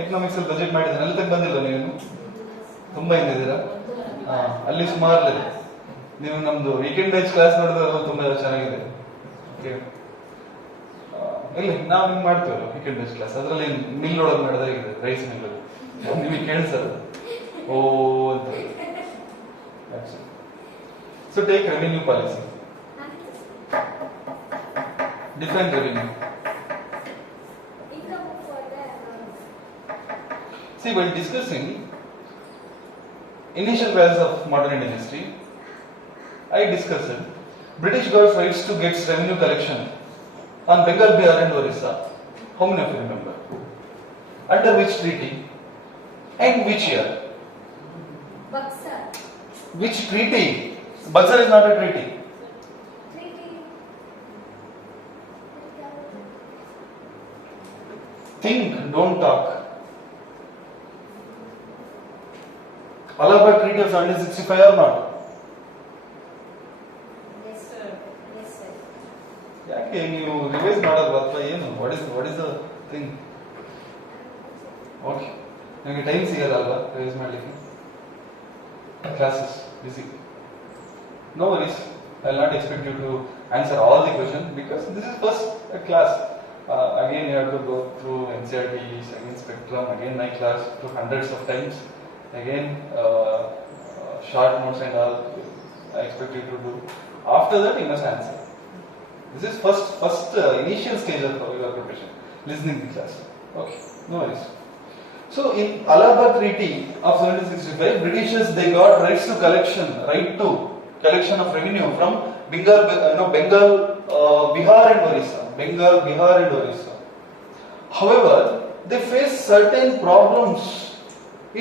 economics ಅಲ್ಲಿ budget ಮಾಡಿದ್ರೆ ಅಲ್ಲಿ ತನಕ ಬಂದಿಲ್ಲ ನೀವು ತುಂಬಾ ಹಿಂದಿದ್ದೀರಾ ಅಲ್ಲಿ ಸುಮಾರು ನೀವು ನಮ್ದು ವೀಕೆಂಡ್ ಬ್ಯಾಚ್ ಕ್ಲಾಸ್ ನೋಡಿದ್ರೆ ತುಂಬಾ ಚೆನ್ನಾಗಿದೆ ಇಲ್ಲಿ ನಾವು ಹಿಂಗೆ ಮಾಡ್ತೀವಲ್ಲ ವೀಕೆಂಡ್ ಬೇಸ್ ಕ್ಲಾಸ್ ಅದರಲ್ಲಿ ಮಿಲ್ ಒಳಗೆ ನಡೆದಾಗಿದೆ ರೈಸ್ ಮಿಲ್ ನಿಮಗೆ ಕೇಳಿಸಲ್ಲ ಓ ಅಂತ so take revenue policy different revenue income for the See, while discussing initial values of modern Indian history, I discussed British got rights to get revenue collection on Bengal, Bihar and Orissa. How many of you remember? Under which treaty and which year? Buxar Which treaty? Buxar is not a treaty. Treaty Think, don't talk. Allahabad Treaty of 1765 or not? Yes Sir. Yes sir ಯಾಕೆ ನೀವು revise ಮಾಡೋದು ಅಥವಾ ಏನು what is the thing okay ನನಗೆ time ಸಿಗಲ್ಲ ಅಲ್ವಾ revise ಮಾಡಲಿಕ್ಕೆ classes busy no worries I will not expect you to answer all the question because this is first class again you have to go through NCERTs, again spectrum, again my class to hundreds of times, again short notes and all I expect you to do. After that you must answer. This is first initial stage of your preparation, listening to class. Okay, no worries. So in Allahabad Treaty of 1765, Britishers they got rights to collection of revenue from Bengal, Bihar and Orissa. Bengal, Bihar and Orissa. However, they face certain problems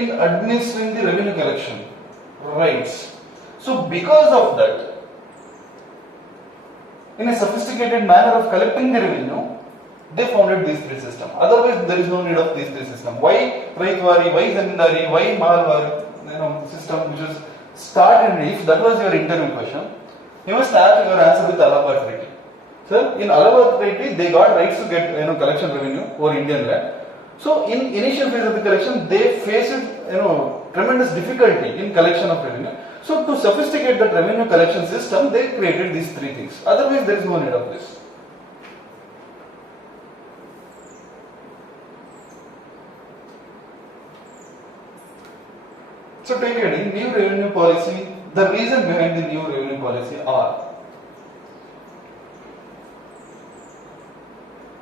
in administering the revenue collection rights. So because of that, in a sophisticated manner of collecting the revenue, they founded these three systems. Otherwise, there is no need of these three systems. Why Raitwari, why Zamindari, why Malwari, system which is start and if that was your interview question, you must have your answer with Allahabad Treaty. Sir, in Allahabad Treaty, they got rights to get collection revenue over Indian land. So, in initial phase of the collection, they faced tremendous difficulty in collection of revenue. So, to sophisticate that revenue collection system, they created these three things. Otherwise, there is no need of this. So, take heading, new revenue policy. The reason behind the new revenue policy are,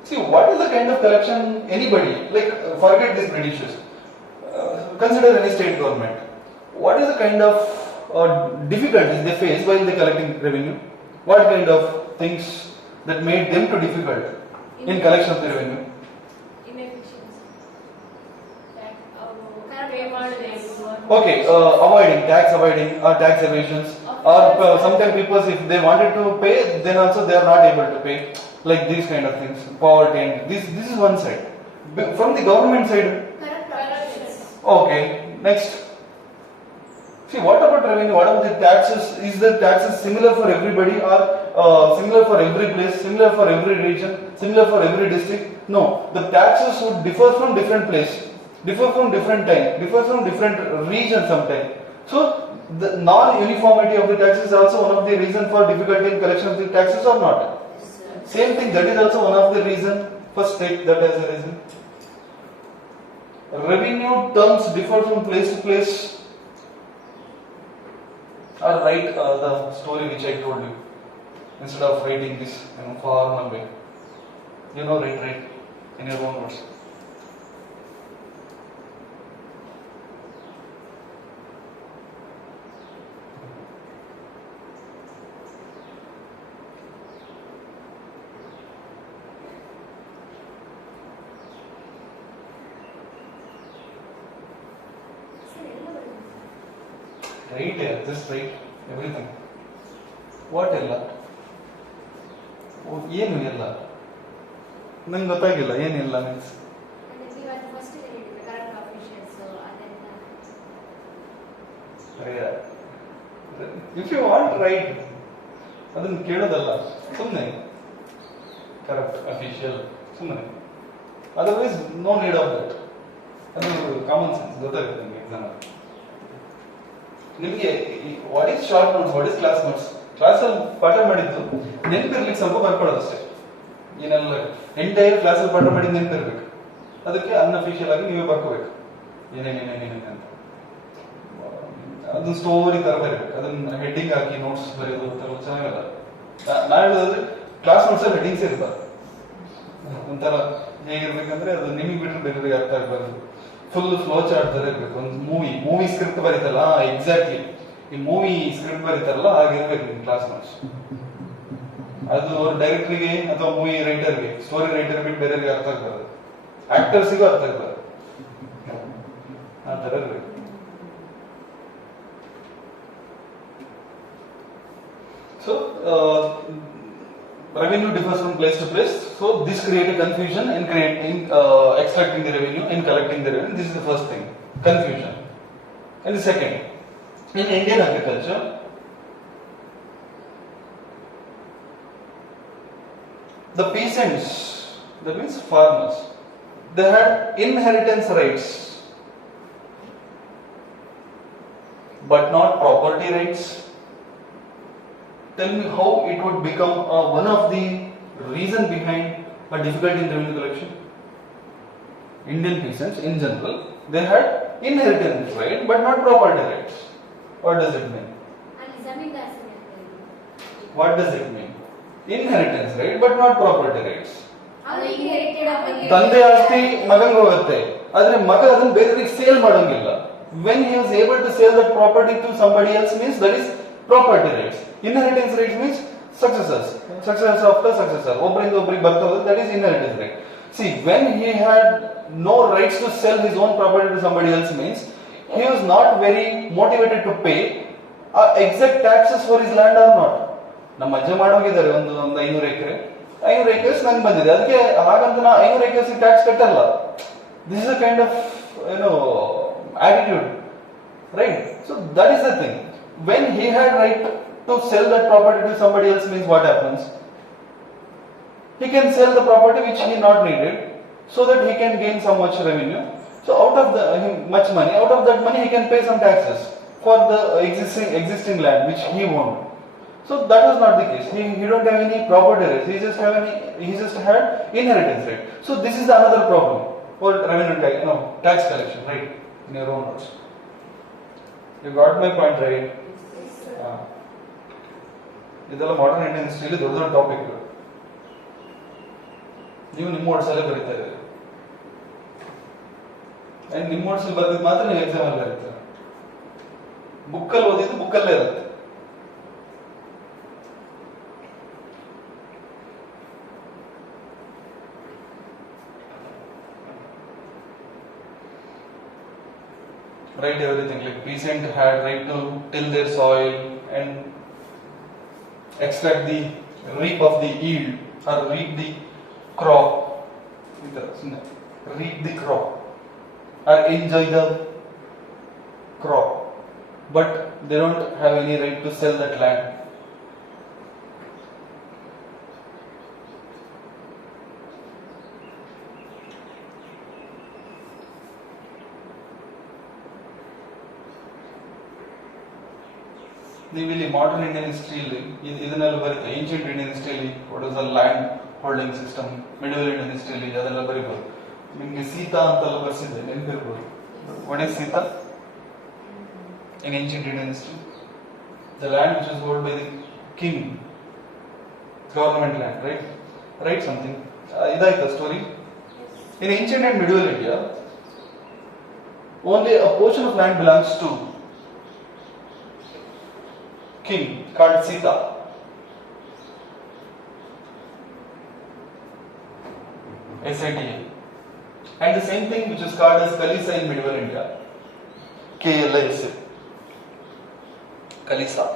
see, what is the kind of collection anybody, like forget these Britishers, consider any state government. What is the kind of difficulties they face while they collecting revenue? What kind of things that made them too difficult in collection of the revenue? Okay, avoiding tax or tax evasions, or sometimes people, if they wanted to pay, then also they are not able to pay. Like these kind of things, poverty, and this is one side. From the government side, okay. Next, see, what about revenue? What about the taxes? Is the taxes similar for everybody, or similar for every place, similar for every region, similar for every district? No, the taxes would differ from different place, differ from different time, differ from different region sometimes. So the non-uniformity of the taxes is also one of the reasons for difficulty in collection of the taxes, or not? Same thing, that is also one of the reasons. First take that as a reason. Revenue terms differ from place to place. Or write the story which I told you instead of writing this formal way. Write in your own words. Right here, just write everything. What ಎಲ್ಲ? ಏನು ಎಲ್ಲ? ನಂಗೆ ಗೊತ್ತಾಗಿಲ್ಲ ಏನಿಲ್ಲ means. If you want write, ಅದನ್ನು ಕೇಳೋದಲ್ಲ, ಸುಮ್ಮನೆ corrupt official ಸುಮ್ಮನೆ. Otherwise, no need of that. ಅದು ಕಾಮನ್ ಸೆನ್ಸ್ ಗೊತ್ತಾಗುತ್ತೆ ನಿಮಗೆ ಎಕ್ಸಾಮ್ ಅಲ್ಲಿ. ನಿಮಗೆ what is short notes, what is class notes? ಕ್ಲಾಸಲ್ಲಿ ಪಾಠ ಮಾಡಿದ್ದು ನೆನಪಿರ್ಲಿಕ್ಕೆ ಸ್ವಲ್ಪ ಬರ್ಕೊಳ್ಳೋದು ಅಷ್ಟೇ. ಏನೆಲ್ಲ ಎಂಟೈರ್ ಕ್ಲಾಸಲ್ಲಿ ಪಾಠ ಮಾಡಿದ್ದು ನೆನಪಿರ್ಬೇಕು. ಅದಕ್ಕೆ ಅನ್ಅಫಿಷಿಯಲ್ ಆಗಿ ನೀವೇ ಬರ್ಕೋಬೇಕು ಏನೇನೇನೇನೇನೇ ಅಂತ. ಅದನ್ನ ಸ್ಟೋರಿ ತರ ಬರೀಬೇಕು, ಅದನ್ನ ಹೆಡ್ಡಿಂಗ್ ಹಾಕಿ ನೋಟ್ಸ್ ಬರೆಯೋದು ಚೆನ್ನಾಗಲ್ಲ. ನಾ ಹೇಳೋದಾದ್ರೆ ಕ್ಲಾಸ್ ನೋಟ್ಸ್ ಅಲ್ಲಿ ಹೆಡ್ಡಿಂಗ್ಸ್ ಇರ್ಬಾರ್ದು. ಒಂಥರ ಹೇಗಿರ್ಬೇಕಂದ್ರೆ ಅದು ನಿಮಗೆ ಬಿಟ್ಟರೆ ಬೇರೆಯವ್ರಿಗೆ ಅರ್ಥ ಆಗ್ಬಾರ್ದು. ಫುಲ್ ಫ್ಲೋ ಚಾರ್ಟ್ ತರ ಇರ್ಬೇಕು. ಒಂದು ಮೂವಿ ಸ್ಕ್ರಿಪ್ಟ್ ಬರೀತಲ್ಲ, ಎಕ್ಸಾಕ್ಟ್ಲಿ ಈ ಮೂವಿ ಸ್ಕ್ರಿಪ್ಟ್ ಬರೀತಾರಲ್ಲ ಹಾಗಿರ್ಬೇಕು ನಿಮ್ ಕ್ಲಾಸ್ ನೋಟ್ಸ್. ಅದು ಡೈರೆಕ್ಟರ್ಗೆ ಅಥವಾ ಮೂವಿ ರೈಟರ್ಗೆ, ಸ್ಟೋರಿ ರೈಟರ್ ಬಿಟ್ಟು ಬೇರೆಯವ್ರಿಗೆ ಅರ್ಥ ಆಗ್ಬಾರ್ದು, ಆಕ್ಟರ್ಸಿಗೂ ಅರ್ಥ ಆಗ್ಬಾರ್ದು. ಆ ತರ ಇರ್ಬೇಕು. So, revenue differs from place to place. So, this creates confusion in extracting the revenue, in collecting the revenue. This is the first thing, confusion. And the second, in Indian agriculture, the peasants, that means farmers, they had inheritance rights, but not property rights. Tell me how it would become one of the reason behind a difficulty in revenue collection. Indian peasants in general, they had inheritance right but not property rights. What does it mean? What does it mean? Inheritance right but not property rights. ತಂದೆ ಆಸ್ತಿ ಮಗಂಗೆ ಹೋಗುತ್ತೆ, ಆದ್ರೆ ಮಗ ಅದನ್ನ ಬೇರೆಯವರಿಗೆ sale ಮಾಡಂಗಿಲ್ಲ. When he was able to sell that property to somebody else means that is property rights. Inheritance rights means successors after successor. ಒಬ್ಬರಿಂದ ಒಬ್ಬರಿಗೆ ಬರ್ತದೆ, that is inheritance right. See, when he had no rights to sell his own property to somebody else means he was not very motivated to pay exact taxes for his land or not. ನಮ್ಮ ಅಜ್ಜ ಮಾಡೋಗಿದ್ದಾರೆ ಒಂದು 500 ಎಕರೆ, 500 ಎಕರೆಸ್ ನಂಗೆ ಬಂದಿದೆ, ಅದಕ್ಕೆ ಹಾಗಂತ ನಾ 500 ಎಕರೆಸ್ tax ಕಟ್ಟಲ್ಲ. This is a kind of attitude, right? So that is the thing. When he had right to sell that property to somebody else, means what happens? He can sell the property which he not needed, so that he can gain some much revenue. So out of much money, out of that money he can pay some taxes for the existing land which he owned. So that was not the case. He don't have any property rights. He just had inheritance right. So this is another problem for revenue tax collection, right? In your own words. You got my point, right? ಇದೆಲ್ಲ modern Indian ಹಿಸ್ಟ್ರಿಯಲ್ಲಿ ದೊಡ್ಡ ದೊಡ್ಡ topic. ನೀವು ನಿಮ್ಮ words ಅಲ್ಲೇ ಬರೀತಾ ಇದ್ದೀರಿ, and ನಿಮ್ಮ words ಬರ್ದಿದ್ದು ಮಾತ್ರ ನೀವು ಎಕ್ಸಾಮ್ ಅಲ್ಲಿ ಬರೀತಾರೆ. ಬುಕ್ಕಲ್ಲಿ ಓದಿದ್ದು ಬುಕ್ಕಲ್ಲೇ ಇರುತ್ತೆ. Write everything, like peasant had right to till their soil and extract the reap of the yield or reap the crop, reap the crop or enjoy the crop, but they don't have any right to sell that land. ನೀವು ಇಲ್ಲಿ modern Indian ಹಿಸ್ಟ್ರಿಯಲ್ಲಿ ಇದನ್ನೆಲ್ಲ ಬರೀತಾರೆ. Ancient Indian ಹಿಸ್ಟ್ರಿಯಲ್ಲಿ what is the land holding system, middle Indian ಹಿಸ್ಟ್ರಿಯಲ್ಲಿ ಅದೆಲ್ಲ ಬರೀಬಹುದು. ನಿಮ್ಗೆ ಸೀತಾ ಅಂತೆಲ್ಲ ಬರ್ಸಿದ್ದೆ, ನೆನಪಿರ್ಬೋದು. What is sita in ancient Indian history? The land which is hold by the king, government land, right? Right something. ಇದಾಯ್ತಾ story? In ancient and middle India only a portion of land belongs to king called Sita. SITA. And the same thing which is called as Kalisa in medieval India. KLISA. Kalisa.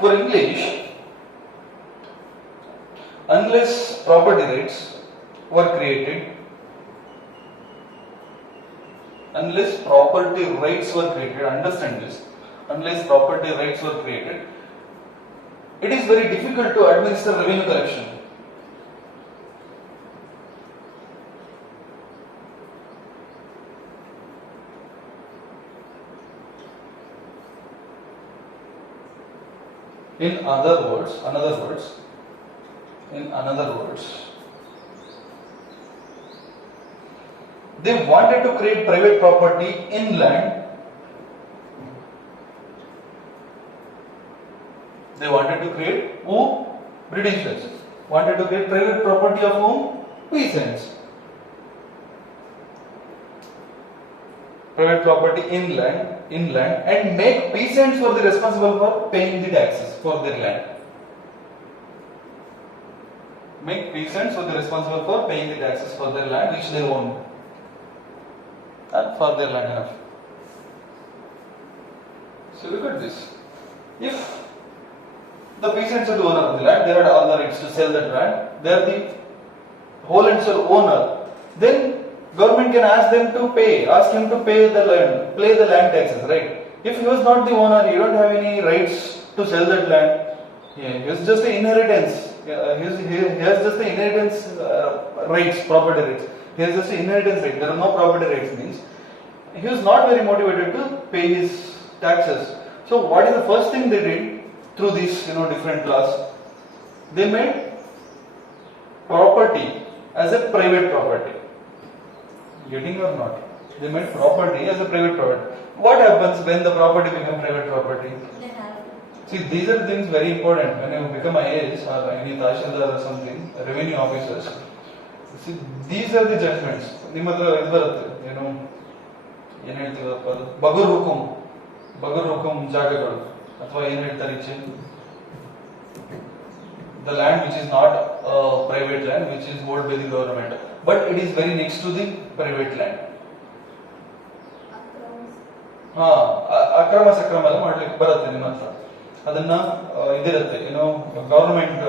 For English, unless property rights were created, understand this, unless property rights were created, it is very difficult to administer revenue collection. In other words, they wanted to create private property in land. They wanted to create who? Britishers wanted to create private property of whom? Peasants. Private property inland, and make peasants for the responsible for paying the taxes for their land. Make peasants for the responsible for paying the taxes for their land which they own, and for their land enough. So look at this. If the peasants are the owner of the land, they had all the rights to sell that land, they are the whole and sole owner, then government can ask him to pay the land taxes, right? If he was not the owner, he don't have any rights to sell that land. He has just the inheritance. He has just the inheritance rights, property rights. He has just the inheritance right. There are no property rights. Means he was not very motivated to pay his taxes. So what is the first thing they did through these different laws? They made property as a private property. Getting or not? They made property as a private property. What happens when the property becomes private property? See, these are things very important when you become IAS or any Tahsildar or something, revenue officers. See, these are the judgments. ನಿಮ್ಮ ಹತ್ರ ಇದು ಬರುತ್ತೆ, ಏನು ಹೇಳ್ತೀವಪ್ಪ ಅದು, ಬಗುರ್ ಹುಕುಂ ಜಾಗಗಳು, ಅಥವಾ ಏನು ಹೇಳ್ತಾರೆ ಈಚೆ, the land which is not private land, which is owned by the government, but it is very next to the private land. ಹಾ ಅಕ್ರಮ ಸಕ್ರಮ ಎಲ್ಲ ಮಾಡ್ಲಿಕ್ಕೆ ಬರುತ್ತೆ ನಿಮ್ಮ ಹತ್ರ. ಅದನ್ನ ಇದಿರುತ್ತೆ ಏನೋ ಗವರ್ಮೆಂಟ್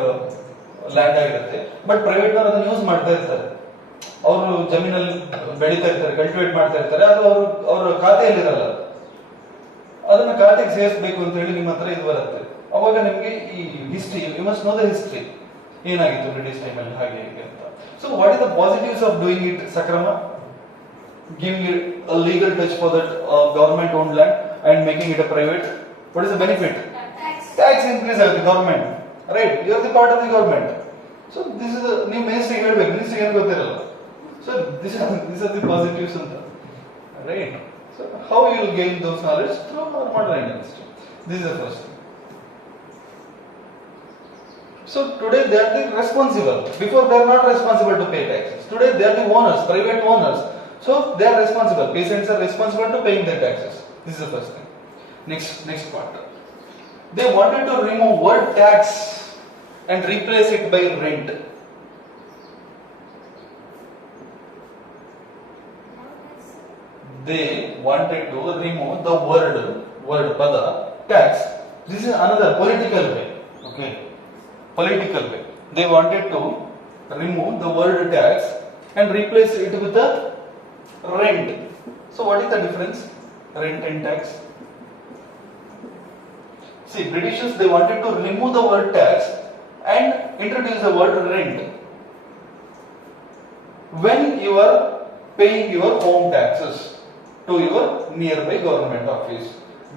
ಲ್ಯಾಂಡ್ ಆಗಿರುತ್ತೆ, ಬಟ್ ಪ್ರೈವೇಟ್ ನವರು ಅದನ್ನ ಯೂಸ್ ಮಾಡ್ತಾ ಇರ್ತಾರೆ. ಅವರು ಜಮೀನಲ್ಲಿ ಬೆಳೀತಾ ಇರ್ತಾರೆ, ಕಲ್ಟಿವೇಟ್ ಮಾಡ್ತಾ ಇರ್ತಾರೆ, ಅದು ಅವ್ರ ಖಾತೆಯಲ್ಲಿ ಇರಲ್ಲ. ಅದನ್ನ ಖಾತೆಗೆ ಸೇರಿಸಬೇಕು ಅಂತ ಹೇಳಿ ನಿಮ್ಮ ಹತ್ರ ಇದು ಬರುತ್ತೆ. ಅವಾಗ ನಿಮ್ಗೆ ಈ history, you must know the history, ಏನಾಗಿತ್ತು ಬ್ರಿಟಿಷ್ ಟೈಮಲ್ಲಿ ಹಾಗೆ ಹೀಗೆ ಅಂತ. So what is the positives of doing it ಸಕ್ರಮ? Giving it a legal touch for that government owned land and making it a private. What is the benefit? Tax increase of the government, right? You are the part of the government. So this is the new ministry helping. Ministry ಏನು ಗೊತ್ತಿರಲ್ಲ. So these are the positives ಅಂತ, right? So how you will gain those knowledge? Through our modern industry. This is the first thing. So today they are the responsible. Before they are not responsible to pay taxes. Today they are the owners, private owners. So they are responsible. Peasants are responsible to paying their taxes. This is the first thing. Next part. They wanted to remove word tax and replace it by rent. They wanted to remove the word pada tax. This is another political way. Okay, political way. They wanted to remove the word tax and replace it with the rent. So what is the difference? Rent and tax. See, Britishers, they wanted to remove the word tax and introduce the word rent. When you are paying your home taxes to your nearby government office,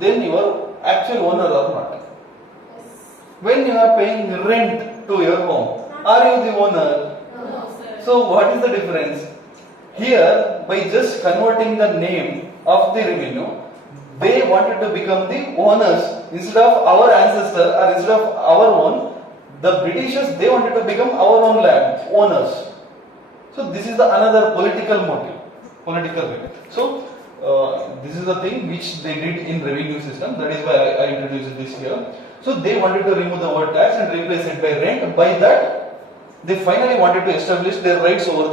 then you are actual owner or not. When you are paying rent to your home, are you the owner? No, sir. So what is the difference? Here, by just converting the name of the revenue, they wanted to become the owners instead of our ancestor or instead of our own. The Britishers, they wanted to become our own land owners. So this is the another political motive, political way. So this is the thing which they did in revenue system. That is why I introduced this here. So they wanted to remove the word tax and replace it by rent. By that, they finally wanted to establish their rights over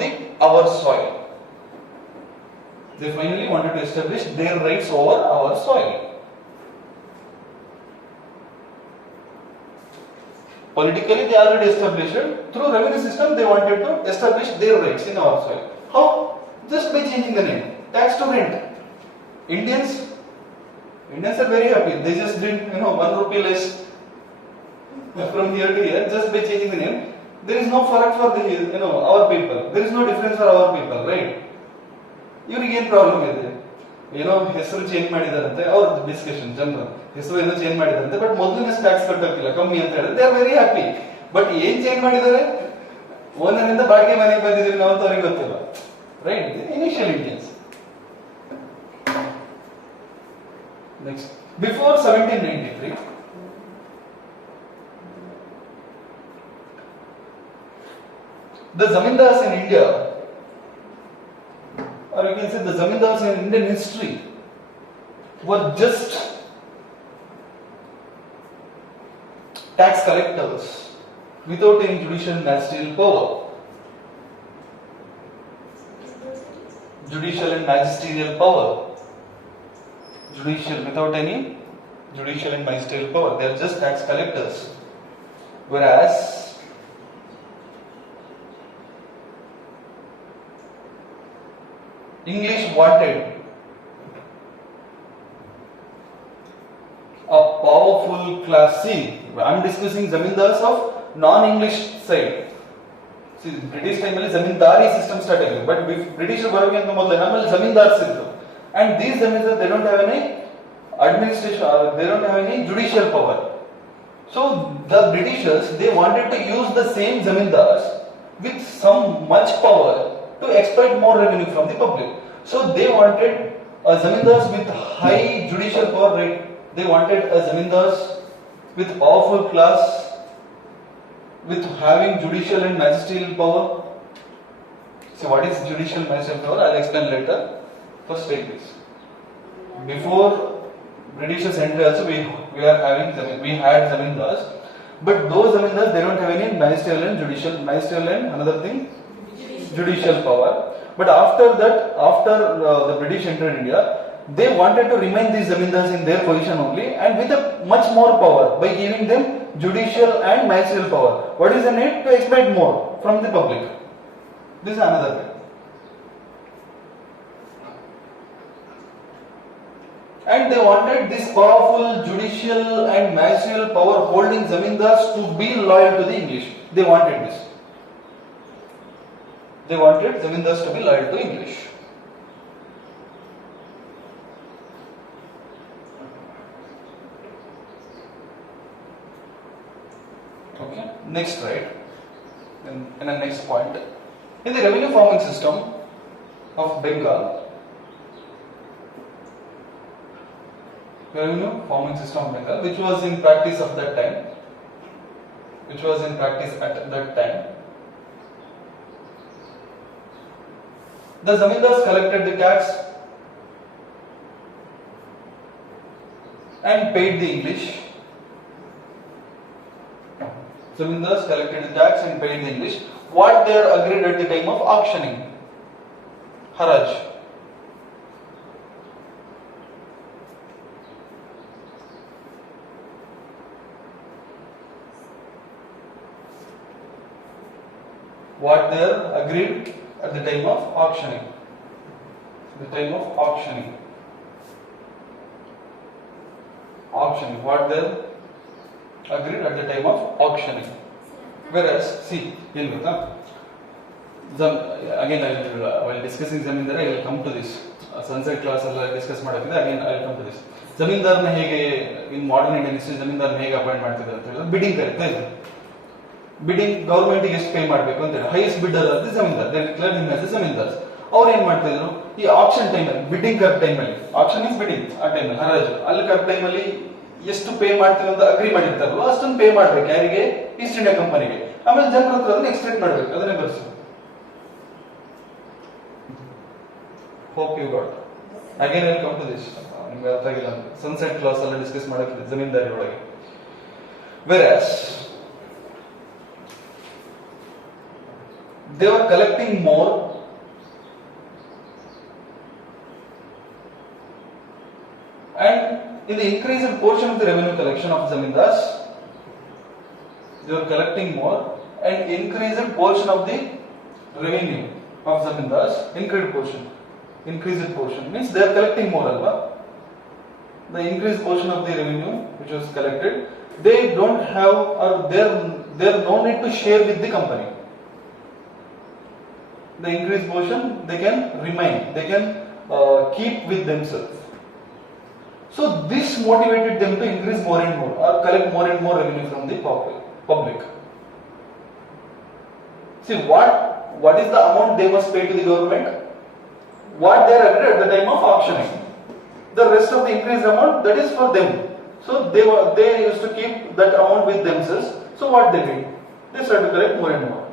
our soil. They finally wanted to establish their rights over our soil. Politically, they already established it. Through revenue system, they wanted to establish their rights in our soil. How? Just by changing the name. Tax to rent. Indians are very happy. They just did, 1 rupee less from here to here, just by changing the name. There is no farak for our people. There is no difference for our people, right? ಇವ್ರಿಗೆ ಏನ್ problem ಇದೆ? ಹೆಸರು change ಮಾಡಿದಾರಂತೆ, ಅವ್ರ discussion ಜನರು ಹೆಸರು ಏನೋ change ಮಾಡಿದಾರಂತೆ, but ಮೊದಲಿನ tax ಕಟ್ಟೋಕಿಲ್ಲ, ಕಮ್ಮಿ ಅಂತ ಹೇಳಿದ್ರೆ they are very happy. But ಏನ್ ಚೇಂಜ್ ಮಾಡಿದ್ದಾರೆ? ಓನರ್ ಇಂದ ಬಾಡಿಗೆ ಮನೆಗೆ ಬಂದಿದ್ದೀವಿ ನಾವು ಅಂತ ಅವ್ರಿಗೆ ಗೊತ್ತಿಲ್ಲ, right? Initial Indians. Next, before 1793 the zamindars in India, or you can say the zamindars in Indian history, were just tax collectors without any judicial magisterial power. Judicial and magisterial power. Without any judicial and magisterial power. They are just tax collectors. Whereas English wanted a powerful class. See, I am discussing zamindars of non-English side. See, British time ಅಲ್ಲಿ zamindari system start ಆಗಿದೆ, but British ಬರೋಕ್ಕಿಂತ ಮೊದಲು ನಮ್ಮಲ್ಲಿ zamindars ಇದ್ರು, and these zamindars they don't have any administration, they don't have any judicial power. So the Britishers, they wanted to use the same zamindars with some much power to exploit more revenue from the public. So they wanted zamindars with high judicial power, right? They wanted zamindars with powerful class, with having judicial and magisterial power. So what is judicial magisterial power? I'll explain later. First take this. Before Britishers entry also we had zamindars, But those zamindars, they don't have any ministerial and another thing, judicial power. But after that, the British entered India, they wanted to remain these zamindars in their position only and with a much more power by giving them judicial and ministerial power. What is the need? To expect more from the public. This is another thing. And they wanted this powerful judicial and ministerial power holding zamindars to be loyal to the English. They wanted this. They wanted zamindars to be loyal to English. Okay. Next, right? In the next point, in the revenue farming system of Bengal. Revenue farming system of Bengal, which was in practice at that time. The zamindars collected the tax and paid the English. Zamindars collected the tax and paid the English. What they are agreed at the time of auctioning, haraj. What they are agreed at the time of auctioning. What they are agreed at the time of auctioning. Whereas, see, again while discussing zamindar, I will come to this. Sunset class discuss again I will come to this. Zamindar na hege in modern Indian history zamindar na hege appoint ಮಾಡ್ತಿದ್ದಾರೆ ಅಂತ ಹೇಳಿದ್ರೆ bidding ಕರೀತಾ ಇದ್ದಾರೆ. Bidding government ಗೆ ಎಷ್ಟು pay ಮಾಡಬೇಕು ಅಂತ ಹೇಳಿ highest bidder ಅಂತ zamindar, they declare him as a zamindar. ಅವ್ರು ಏನ್ ಮಾಡ್ತಾ ಇದ್ರು, ಈ ಆಕ್ಷನ್ ಟೈಮ್ ಅಲ್ಲಿ ಬಿಡ್ಡಿಂಗ್ ಕರ್ ಟೈಮ್ ಅಲ್ಲಿ, ಆಕ್ಷನ್ ಇಸ್ ಬಿಡ್ಡಿಂಗ್ ಆ ಟೈಮ್ ಅಲ್ಲಿ ಹರಾಜು ಅಲ್ಲಿ ಕರ್ ಟೈಮ್ ಅಲ್ಲಿ ಎಷ್ಟು ಪೇ ಮಾಡ್ತೀವಿ ಅಂತ ಅಗ್ರಿ ಮಾಡಿರ್ತಾರಲ್ಲ ಅಷ್ಟೊಂದು ಪೇ ಮಾಡ್ಬೇಕು ಯಾರಿಗೆ, ಈಸ್ಟ್ ಇಂಡಿಯಾ ಕಂಪನಿಗೆ. ಆಮೇಲೆ ಜನರ ಹತ್ರ ಅದನ್ನ ಎಕ್ಸ್ಪೆಕ್ಟ್ ಮಾಡ್ಬೇಕು, ಅದನ್ನೇ ಬರ್ಸು. Hope you got. Again I will come to this. ನಿಮ್ಗೆ ಅರ್ಥ ಆಗಿಲ್ಲ ಅಂತ ಸನ್ಸೆಟ್ ಕ್ಲಾಸ್ ಎಲ್ಲ ಡಿಸ್ಕಸ್ ಮಾಡಕ್ಕೆ ಜಮೀನ್ದಾರಿ ಒಳಗೆ. ವೆರಾಸ್ they were collecting more and in the increased portion of the revenue collection of zamindars, they were collecting more and increased portion of the revenue of zamindars, increased portion means they are collecting more alva. The increased portion of the revenue which was collected, they don't have or there no need to share with the company. The increased portion they can remain, they can keep with themselves. So this motivated them to increase more and more or collect more and more revenue from the public. See what is the amount they must pay to the government? What they are agreed at the time of auctioning. The rest of the increased amount, that is for them. So they used to keep that amount with themselves. So what they did? They started to collect more and more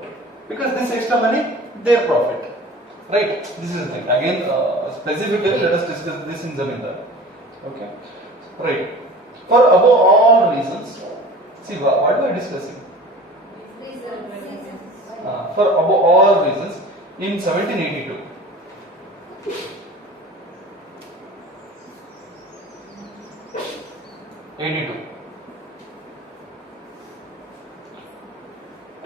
because this extra money, their profit, right? This is the thing. Again, specifically, let us discuss this in zamindar. Okay, right? For above all reasons, see what we are discussing. For above all reasons, in 1782,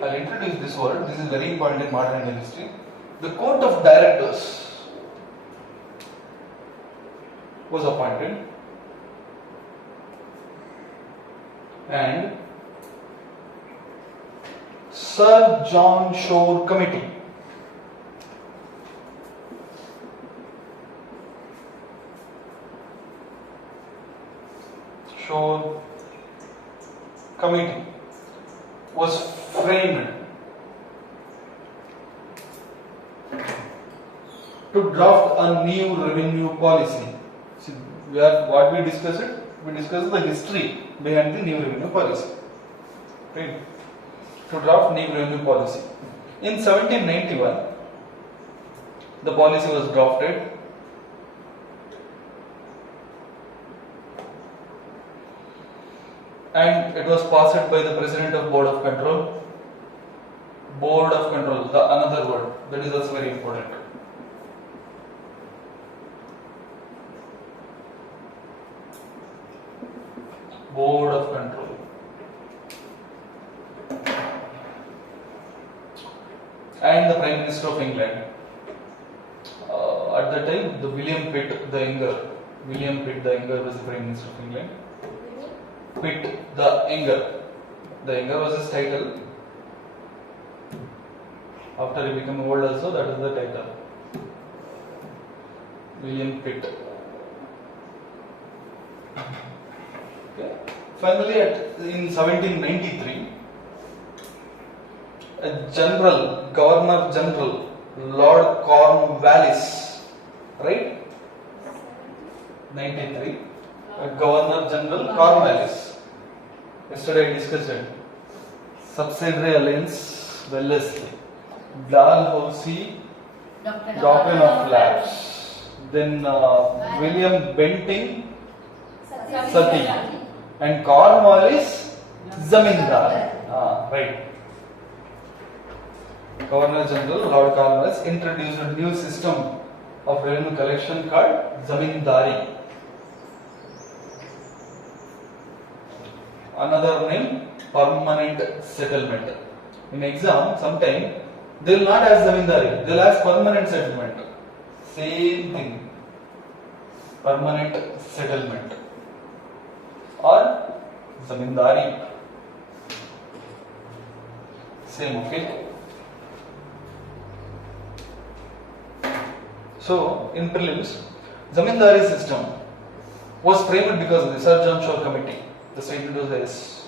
I'll introduce this word. This is very important in modern Indian history. The Court of Directors was appointed and Sir John Shore Committee was framed to draft a new revenue policy. See, what we discussed it? We discussed the history behind the new revenue policy. Right? To draft new revenue policy. In 1791, the policy was drafted. and it was passed by the president of board of control. Board of control, the another word that is also very important. Board of control. And the Prime Minister of England. At that time, the William Pitt the Younger. William Pitt the Younger was the Prime Minister of England. Pitt the Younger. The Younger was his title. After he became old also, that is the title. William Pitt. Okay. Finally, in 1793, a general, Governor General, Lord Cornwallis, right? 93, Governor General Cornwallis. Yesterday I discussed it. Subsidiary Alliance, Wellesley, Dalhousie, Doctrine of Lapse. Then William Benting, Sati, and Cornwallis, Zamindar. Right. Governor General Lord Cornwallis introduced a new system of revenue collection called Zamindari. Another name, permanent settlement. In exam, sometime they will not ask Zamindari, they will ask permanent settlement. Same thing. Permanent settlement or Zamindari. Same, okay? So, in prelims, Zamindari system was framed because of the Sir John Shore Committee. The statement was this.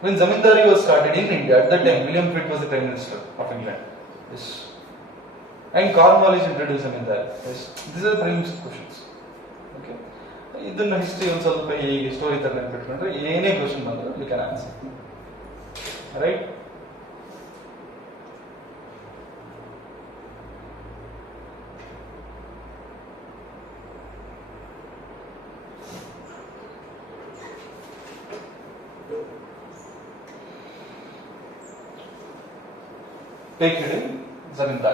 When Zamindari was started in India, at that time, William Pitt was the Prime Minister of England. Yes. And Cornwallis introduced Zamindari. Yes. These are the prelims questions. Okay. ಇದನ್ನ history ಒಂದು ಸ್ವಲ್ಪ ಈ story ತರ ನೆನಪಿಟ್ಕೊಂಡ್ರೆ ಏನೇ question ಬಂದ್ರು you can answer right. Take heading Zamindar.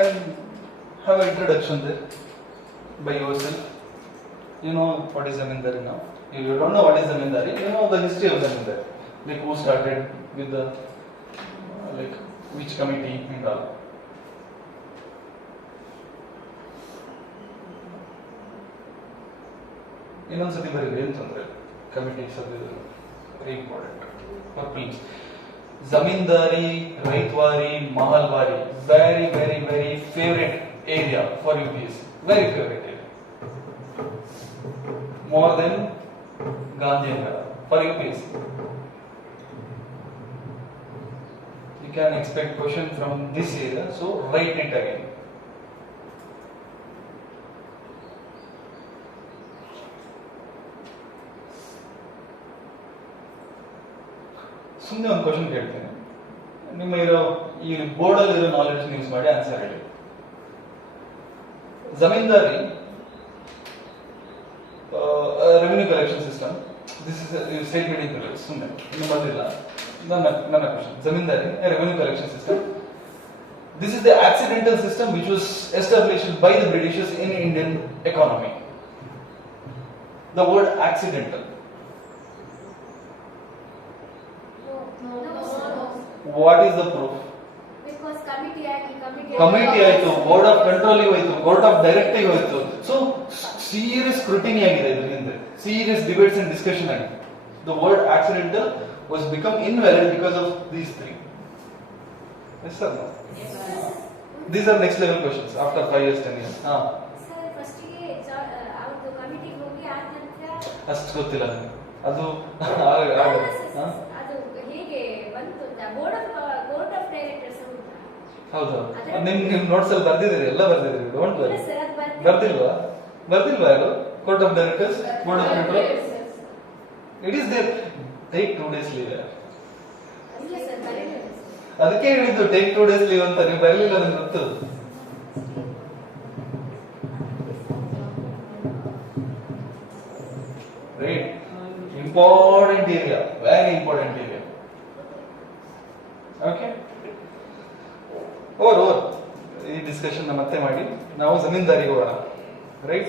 And have an introduction there by yourself. You know what is Zamindari now. If you don't know what is Zamindari, you know the history of Zamindari. Like who started with the, like which committee and all. ಇನ್ನೊಂದ್ಸತಿ ಬರೀರಿ ಅಂತಂದ್ರೆ committees ಅದು very important for please. Zamindari, Raitwari, Mahalwari, very, very, very favorite area for UPSC. Very favorite area. More than Gandhinagar for UPSC. You can expect question from this area, so write it again. ಸುಮ್ಮನೆ ಒಂದು question ಕೇಳ್ತೇನೆ, ನಿಮ್ಮ ಇರೋ ಈ ಬೋರ್ಡಲ್ಲಿ ಇರೋ knowledge use ಮಾಡಿ answer ಹೇಳಿ. Zamindari revenue collection system, this is state medium collection. ಸುಮ್ಮನೆ ಇನ್ನು ಬಂದಿಲ್ಲ ನನ್ನ question. Zamindari revenue collection system. This is the accidental system which was established by the Britishers in Indian economy. The word accidental. What is the proof? Because committee ಆಯ್ತು, board of control ಹೋಯ್ತು, court of directive ಹೋಯ್ತು. So serious scrutiny ಆಗಿದೆ ಇದ್ರ ಹಿಂದೆ, serious debates and discussion ಆಗಿದೆ. The word accidental was become invalid because of these three. Yes sir, these are next level questions after 5 years 10 years. Sir first ಗೆ ಅವತ್ತು ಕಮಿಟಿಗೆ ಹೋಗಿ ಆದ ನಂತರ ಅಷ್ಟು ಗೊತ್ತಿಲ್ಲ ನನಗೆ ಅದು. ಅದು ಹೇಗೆ ಬಂತು ಅಂತ ಬೋರ್ಡ್ ಆಫ್ ಡೈರೆಕ್ಟರ್ಸ್ ಹೌದು, ನಿಮ್ ನೋಟ್ಸ್ ಅಲ್ಲಿ ಬರ್ದಿದ್ದೀರಿ, ಎಲ್ಲ ಬರ್ದಿದ್ದೀರಿ. Don't worry. ಬರ್ದಿಲ್ವಾ ಯಾರು? Court of directors, board of control, it is there. Take 2 days leave. ಅದಕ್ಕೆ ಹೇಳಿದ್ದು ಟೇಕ್ 2 days ಲೀವ್ ಅಂತ. ನೀವು ಬರಲಿಲ್ಲ, ನನಗೆ ಗೊತ್ತು. right? Important area, very important area. Okay? Over. ಈ ಡಿಸ್ಕಷನ್ ಮತ್ತೆ ಮಾಡಿ ನಾವು ಜಮೀನ್ದಾರಿಗೆ ಹೋಗೋಣ, right?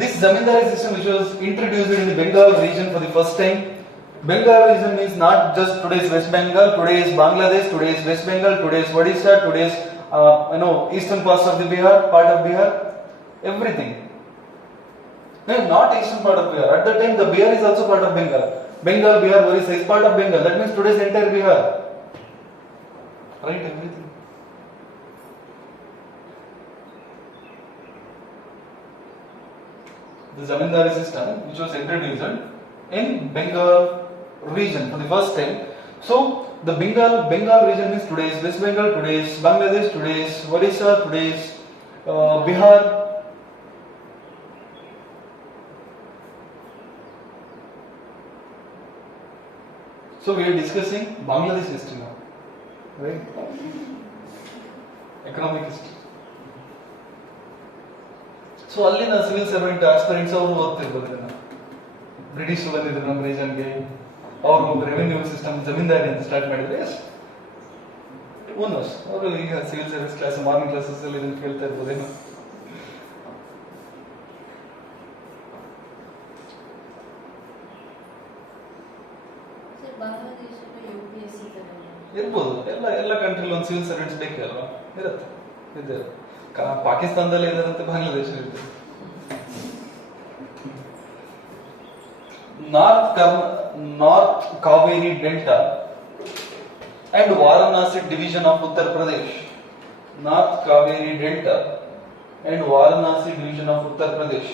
This zamindari system which was introduced in the Bengal region for the first time. Bengal region means not just today's West Bengal, today's Bangladesh, today's West Bengal, today's Odisha, today's eastern parts of the part of Bihar, everything. No, not eastern part of Bihar. At that time, the Bihar is also part of Bengal. Bengal, Bihar, Orissa is part of Bengal. That means today's entire Bihar. Right, everything. The zamindari system, which was introduced in Bengal region for the first time. So, the Bengal region means today's West Bengal, today's Bangladesh, today's Orissa, today's Bihar. So, we are discussing Bangladesh history now, right? Economic history. So ಅಲ್ಲಿನ civil servant aspirants ಅವರು ಓದ್ತಿರ್ಬೋದು ಇದನ್ನ. British ಬಂದಿದ್ರು ನಮ್ಮ ರೀಜನ್ಗೆ, ಅವರು revenue system zamindari ಅಂತ start ಮಾಡಿದ್ರೆ owners ಅವರು ಈಗ civil service class morning classes ಅಲ್ಲಿ ಇದನ್ನು ಕೇಳ್ತಾ ಇರ್ಬೋದೇನು. ಇರ್ಬೋದು, ಎಲ್ಲ ಕಂಟ್ರಿಲಿ ಒಂದು ಸಿವಿಲ್ ಸರ್ವೆಂಟ್ಸ್ ಬೇಕೇ ಅಲ್ವಾ, ಇರುತ್ತೆ ಇದೆ. ಪಾಕಿಸ್ತಾನದಲ್ಲಿ ಇದ್ದಾರಂತೆ, ಬಾಂಗ್ಲಾದೇಶದಲ್ಲಿ ಇದ್ದಾರೆ. North Kaveri Delta and Varanasi division of Uttar Pradesh. North Kaveri Delta and Varanasi division of Uttar Pradesh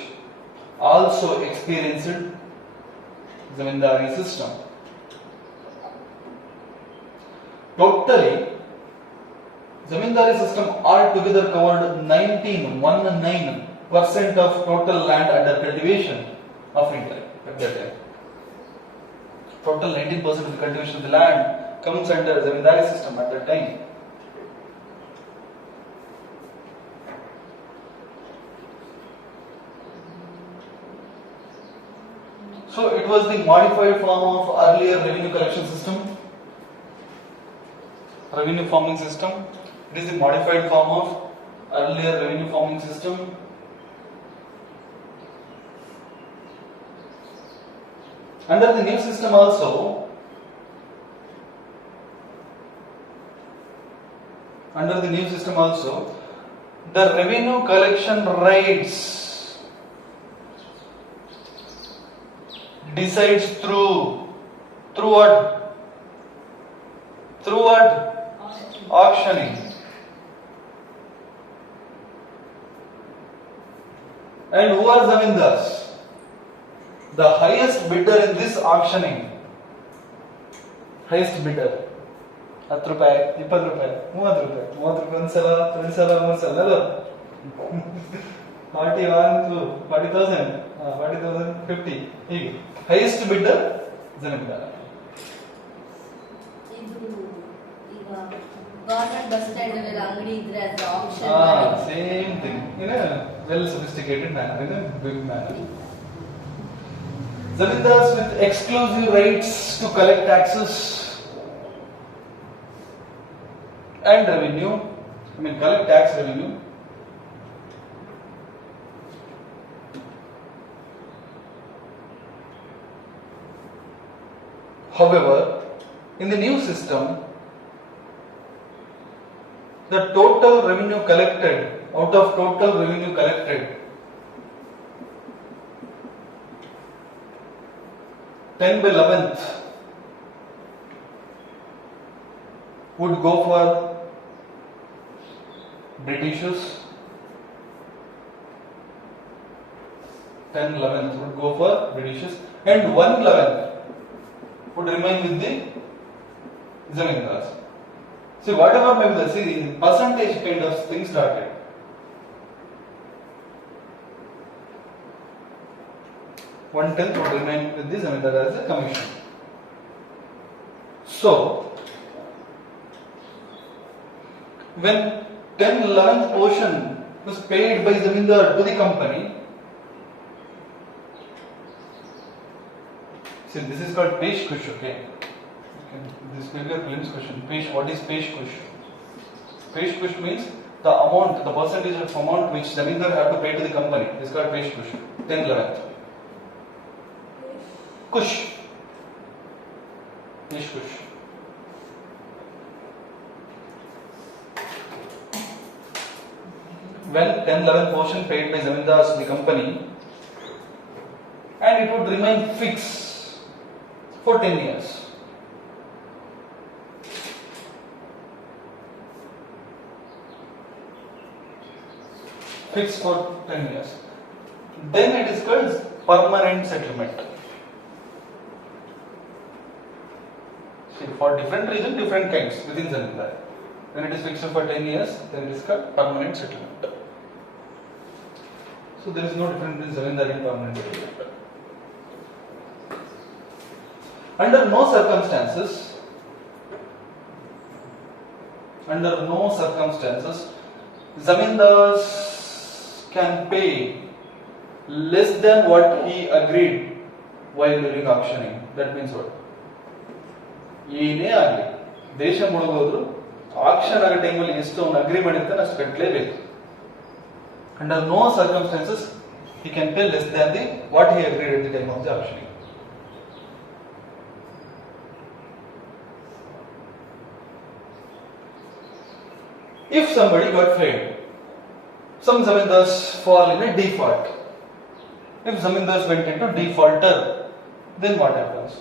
also experienced zamindari system. Totally, zamindari system altogether covered 19% of total land under cultivation of India at that time. Total 19% of the cultivation of the land comes under zamindari system at that time. So it was the modified form of earlier revenue collection system. Revenue farming system. It is the modified form of earlier revenue farming system. Under the new system also, the revenue collection rights decides through what? Auctioning. And who are zamindars? The highest bidder in this auctioning, highest bidder, 10 ರೂಪಾಯಿ, 20 ರೂಪಾಯಿ, 30 ರೂಪಾಯಿ, 30 ರೂಪಾಯಿ ಒಂದ್ಸಲ, 2 ಸಲ, 3 ಸಲ, 41, 40,000, 40,050, ಹೀಗೆ highest bidder zamindar. Government bus stand ಅಲ್ಲಿ ಅಂಗಡಿ ಇದ್ರೆ ಅದು option Same thing in a well sophisticated manner, in a big manner. Zamindars with exclusive rights to collect taxes and revenue, collect tax revenue. However, in the new system, the total revenue collected, out of total revenue collected, 10/11 would go for Britishers, 10/11 would go for Britishers, and 1/11 would remain with the zamindars. See, whatever may be the percentage kind of thing started. One-tenth would remain with the zamindar as a commission. So, when 10/11 portion was paid by zamindar to the company, See, this is called Pesh Kush, okay? This will be a prelims question. Pesh, what is Pesh Kush? Pesh Kush means the amount, the percentage of amount which Zamindar have to pay to the company. This is called Pesh Kush. 10th, 11th. Kush. Pesh Kush. When 10-11 portion paid by Zamindars to the company, and it would remain fixed for 10 years. Fixed for 10 years. Then it is called permanent settlement. See, for different reasons, different kinds within Zamindar. When it is fixed for 10 years, then it is called permanent settlement. So there is no difference between Zamindar and permanent settlement. Under no circumstances, Zamindars can pay less than what he agreed while during auctioning. That means what? ಏನೇ ಆಗಲಿ ದೇಶ ಮುಳುಗೋದ್ರು action ಆಗೋ ಟೈಮಲ್ಲಿ ಎಷ್ಟು ಅವನು agri ಮಾಡಿರ್ತಾನೆ ಅಷ್ಟು ಕಟ್ಟಲೇಬೇಕು. Under no circumstances he can pay less than the what he agreed at the time of the auctioning. If somebody got failed, some Zamindars fall in a default. If Zamindars went into defaulter, then what happens?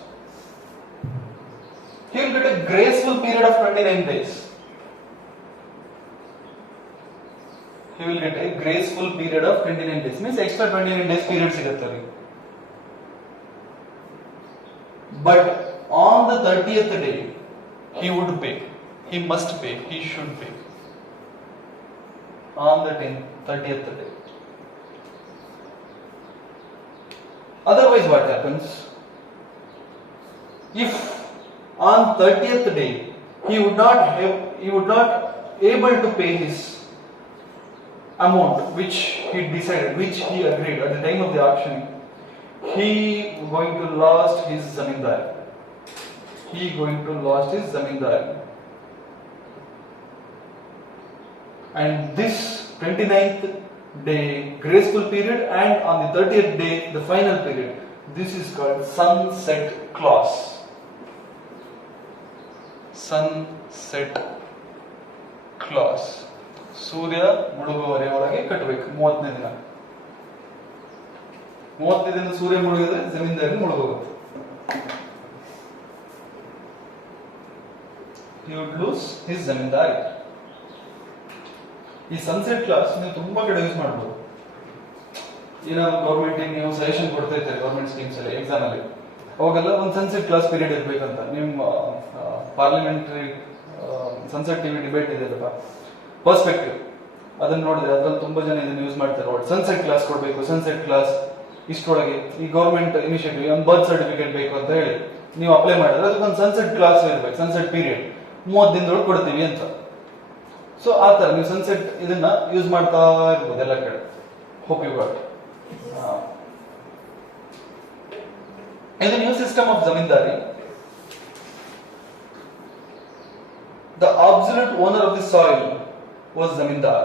He will get a graceful period of 29 days. He will get a graceful period of 29 days. Means extra 29 days period sigattari. But on the 30th day, he would pay. He must pay. He should pay. On the 30th day. Otherwise, what happens? If on 30th day he would not able to pay his amount which he decided, which he agreed at the time of the auctioning, he going to lost his zamindar. And this 29th day graceful period and on the 30th day the final period, this is called sunset clause. Sunset clause. ಸೂರ್ಯ ಮುಳುಗುವವರೆಗೆ ಕಟ್ಟಬೇಕು 30ನೇ ದಿನ. 30ನೇ ದಿನ ಸೂರ್ಯ ಮುಳುಗಿದ್ರೆ ಜಮೀನ್ದಾರಿ ಮುಳುಗೋಗುತ್ತೆ. He would lose his zamindari. ಈ ಸನ್ಸೆಟ್ ಕ್ಲಾಸ್ ನೀವು ತುಂಬಾ ಕಡೆ ಯೂಸ್ ಮಾಡಬಹುದು. ಈಗ ಗೌರ್ಮೆಂಟ್ ನೀವು ಸಜೆಷನ್ ಕೊಡ್ತಾ ಇರ್ತಾರೆ ಗೌರ್ಮೆಂಟ್ ಸ್ಕೀಮ್ಸ್ ಅಲ್ಲಿ ಎಕ್ಸಾಮ್ ಅಲ್ಲಿ, ಅವಾಗೆಲ್ಲ ಒಂದು ಸನ್ಸೆಟ್ ಕ್ಲಾಸ್ ಪೀರಿಯಡ್ ಇರ್ಬೇಕಂತ. ನಿಮ್ಮ ಪಾರ್ಲಿಮೆಂಟರಿ ಸನ್ಸೆಟ್ ಟಿವಿ ಡಿಬೇಟ್ ಇದೆಯಲ್ಲ ಪರ್ಸ್ಪೆಕ್ಟಿವ್, ಅದನ್ನ ನೋಡಿದ್ರೆ ಅದ್ರಲ್ಲಿ ತುಂಬಾ ಜನ ಇದನ್ನ ಯೂಸ್ ಮಾಡ್ತಾರೆ. ಸನ್ಸೆಟ್ ಕ್ಲಾಸ್ ಕೊಡಬೇಕು, ಸನ್ಸೆಟ್ ಕ್ಲಾಸ್ ಇಷ್ಟೊಳಗೆ ಈ ಗೌರ್ಮೆಂಟ್ ಇನಿಷಿಯೇಟಿವ್ ಒಂದು ಬರ್ತ್ ಸರ್ಟಿಫಿಕೇಟ್ ಬೇಕು ಅಂತ ಹೇಳಿ ನೀವು ಅಪ್ಲೈ ಮಾಡಿದ್ರೆ ಅದಕ್ಕೊಂದು ಸನ್ಸೆಟ್ ಕ್ಲಾಸ್ ಇರ್ಬೇಕು, ಸನ್ಸೆಟ್ ಪೀರಿಯಡ್ 30 ದಿನದೊಳಗೆ ಕೊಡ್ತೀವಿ ಅಂತ. ಸೊ ಆ ತರ ನೀವು ಸನ್ಸೆಟ್ ಇದನ್ನ ಯೂಸ್ ಮಾಡ್ತಾ ಇರ್ಬೋದು ಎಲ್ಲ ಕಡೆ. Hope you got. In the new system of zamindari, the absolute owner of the soil was zamindar.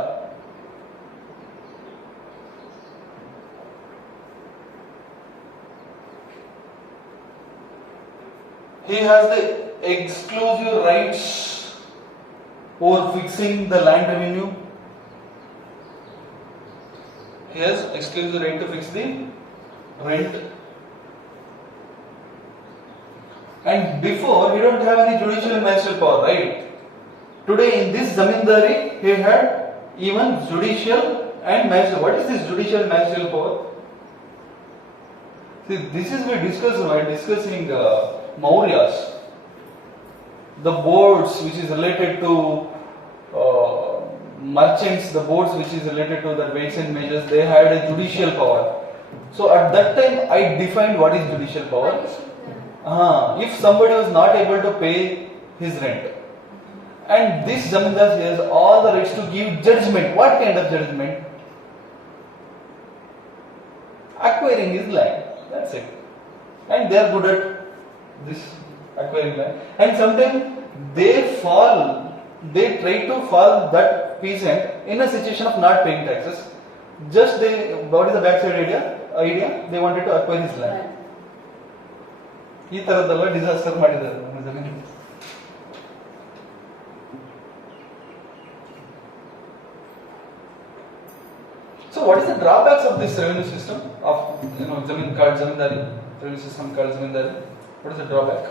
He has the exclusive rights over fixing the land revenue. He has exclusive right to fix the rent. And before, he don't have any judicial and magistrate power, right? Today in this zamindari, he had even judicial and magistrate. What is this judicial and magistrate power? See, this is we discussed while discussing Mauryas. The boards which is related to merchants, the boards which is related to the weights and measures, they had a judicial power. So at that time, I defined what is judicial power. If somebody was not able to pay his rent, and this zamindar has all the rights to give judgment. What kind of judgment? Acquiring his land. That's it. And they are good at this acquiring land, and sometimes they try to fall that peasant in a situation of not paying taxes. Just what is the backside idea? They wanted to acquire his land. ಈ ತರದೆಲ್ಲ disaster ಮಾಡಿದ್ದಾರೆ ನಮ್ಮ ಜಮೀನು. So what is the drawbacks of this revenue system of Zameen called Zamindari, revenue system called Zamindari? What is the drawback?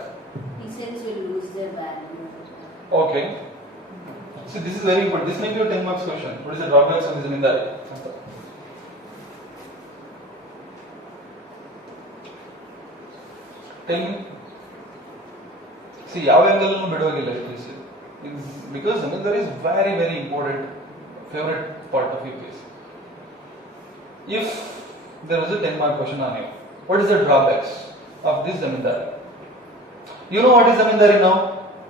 Peasants will lose their value. Okay. So this is very important. This may be a 10 marks question. What is the drawbacks of the Zamindari? Tell me. See, ಯಾವ angle ಅನ್ನು ಬಿಡುವಾಗಿಲ್ಲ please. Because Zamindari is very very important, favorite part of UPSC. If there was a 10 mark question on you, what is the drawbacks of this Zamindari? You know what is Zamindari now?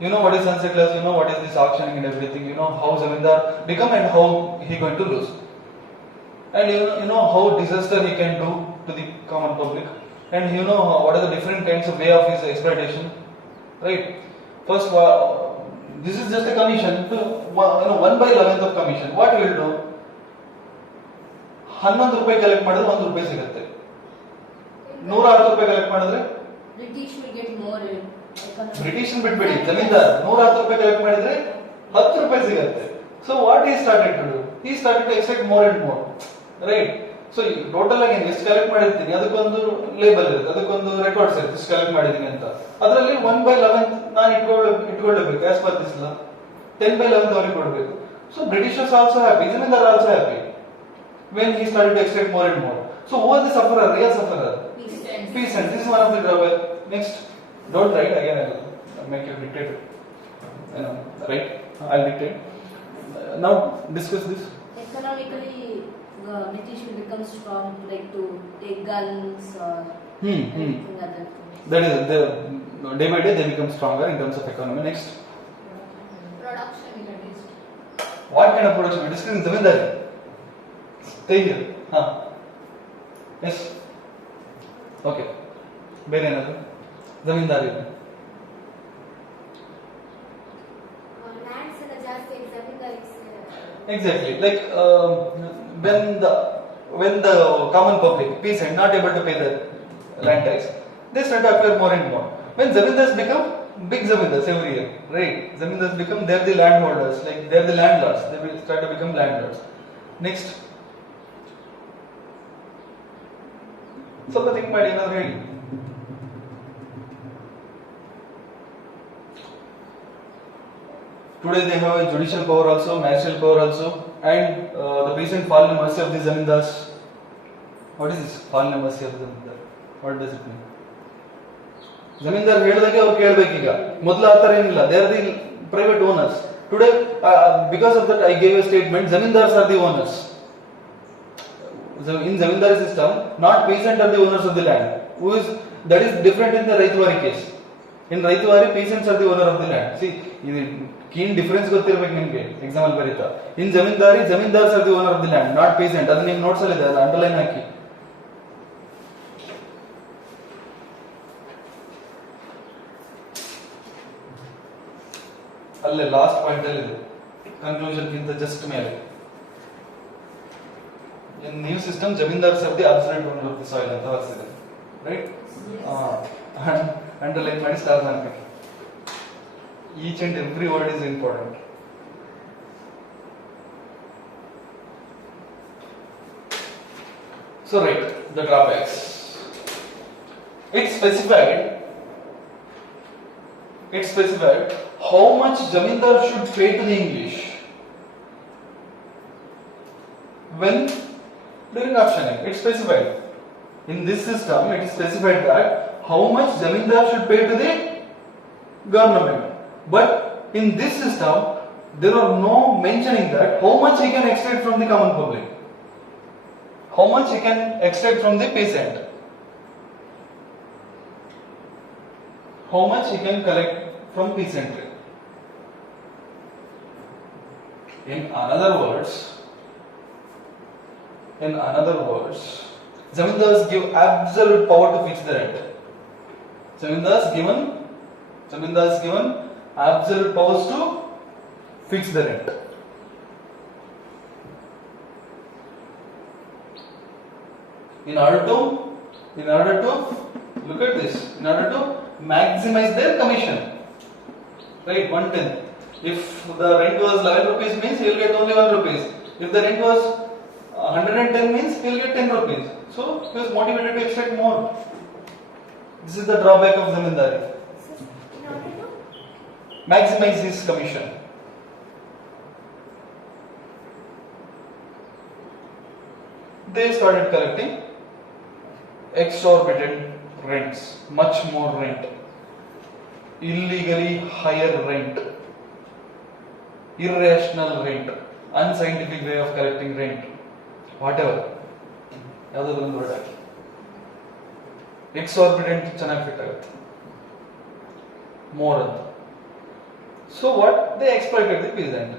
You know what is sunset clause, you know what is this auctioning and everything, you know how Zamindar become and how he going to lose. And you know how disaster he can do to the common public. And you know what are the different kinds of way of his exploitation. Right? First, this is just a commission, 1/11th of commission. What he will do? 11 ರೂಪಾಯಿ collect ಮಾಡಿದ್ರೆ 1 ರೂಪಾಯಿ ಸಿಗುತ್ತೆ. 106 ರೂಪಾಯಿ collect ಮಾಡಿದ್ರೆ British will get more. British ಬಿಟ್ಬಿಡಿ, ಜಮೀನ್ದಾರ್ 110 ರೂಪಾಯಿ collect ಮಾಡಿದ್ರೆ 10 ರೂಪಾಯಿ ಸಿಗುತ್ತೆ. So what he started to do? He started to extract more and more. Right? So total ಆಗಿ ಎಷ್ಟು ಕಲೆಕ್ಟ್ ಮಾಡಿರ್ತೀನಿ ಅದಕ್ಕೊಂದು ಲೇಬಲ್ ಇರುತ್ತೆ, ಅದಕ್ಕೊಂದು ರೆಕಾರ್ಡ್ಸ್ ಇರುತ್ತೆ, ಎಷ್ಟು ಕಲೆಕ್ಟ್ ಮಾಡಿದೀನಿ ಅಂತ. ಅದರಲ್ಲಿ 1/11 ನಾನು ಇಟ್ಕೊಳ್ಳಬೇಕು ಆಸ್ ಪರ್ ದಿಸ್ ಲಾ. 10/11 ಅವರಿಗೆ ಕೊಡಬೇಕು. So Britishers also happy, zamindar also happy when he started to extract more and more. So who was the sufferer, real sufferer? Peasant. This is one of the drawback. Next, don't write again. I'll make you dictate. Right? I'll dictate. Now discuss this. Economically, British will become strong, like to take guns or anything other things. That is, day by day they become stronger in terms of economy. Next, Production will reduce. what kind of production? We're discussing Zamindari. Stay here. Yes. Okay. ಬೇರೆ ಏನಾದ್ರು zamindari Lands ಎಲ್ಲ ಜಾಸ್ತಿ ಜಮೀನ್ದಾರಿಗೆ. exactly like when the common public peasant not able to pay the land tax, they start to acquire more and more. When zamindars become big zamindars every year, right? Zamindars become, they're the landholders, like they're the landlords, they will start to become landlords. Next, ಸ್ವಲ್ಪ think ಮಾಡಿ ಏನಾದ್ರು ಹೇಳಿ. Today they have a judicial power also, martial power also, and the peasant fall in the mercy of the zamindars. What is this? Fall in the mercy of the zamindar. What does it mean? Zamindar ಹೇಳಿದಾಗೆ ಅವ್ರು ಕೇಳಬೇಕು. ಈಗ ಮೊದಲು ಆ ಥರ ಏನಿಲ್ಲ, they are the private owners. Today, because of that, I gave a statement. Zamindars are the owners. In zamindari system, not peasant are the owners of the land. That is different in the Raitwari case. In Raitwari, peasants are the owner of the land. See, keen difference ಗೊತ್ತಿರಬೇಕು ನಿಮಗೆ exam ಅಲ್ಲಿ ಬರೀತಾ. In zamindari, zamindars are the owner of the land, not peasant. ಅದು ನಿಮ್ಮ notes ಅಲ್ಲಿ ಇದೆ, ಅದು underline ಹಾಕಿ. ಅಲ್ಲೇ ಲಾಸ್ಟ್ ಪಾಯಿಂಟ್ ಅಲ್ಲಿ ಇದೆ, ಕನ್ಕ್ಲೂಷನ್ ಗಿಂತ ಜಸ್ಟ್ ಮೇಲೆ. In new system, zamindars are the absolute owner of the soil ಅಂತ ಬರ್ಸಿದೆ, right? ಅಂಡರ್ಲೈನ್ ಮಾಡಿ star hockey. Each and every word is important. So right, the drawbacks. It's specified how much zamindar should pay to the English when during auctioning. It's specified. In this system, it is specified that how much zamindar should pay to the government. But in this system, there are no mentioning that how much he can extract from the common public, how much he can extract from the peasant, how much he can collect from peasantry. In other words, zamindars give absolute power to fix the rent. Zamindars given absolute powers to fix the rent. In order to look at this, in order to maximize their commission, right? 110. If the rent was 11 rupees, means he will get only 1 rupees. If the rent was 110, means he will get 10 rupees. So he was motivated to extract more. This is the drawback of zamindari. In order to Maximize his commission. They started collecting exorbitant rents, much more rent, illegally higher rent, irrational rent, unscientific way of collecting rent, whatever. ಯಾವುದಾದ್ರು ಒಂದು word ಹಾಕಿ. Exorbitant ಚೆನ್ನಾಗಿ fit ಆಗುತ್ತೆ. More ಅಂತ. So what they exploited the peasant.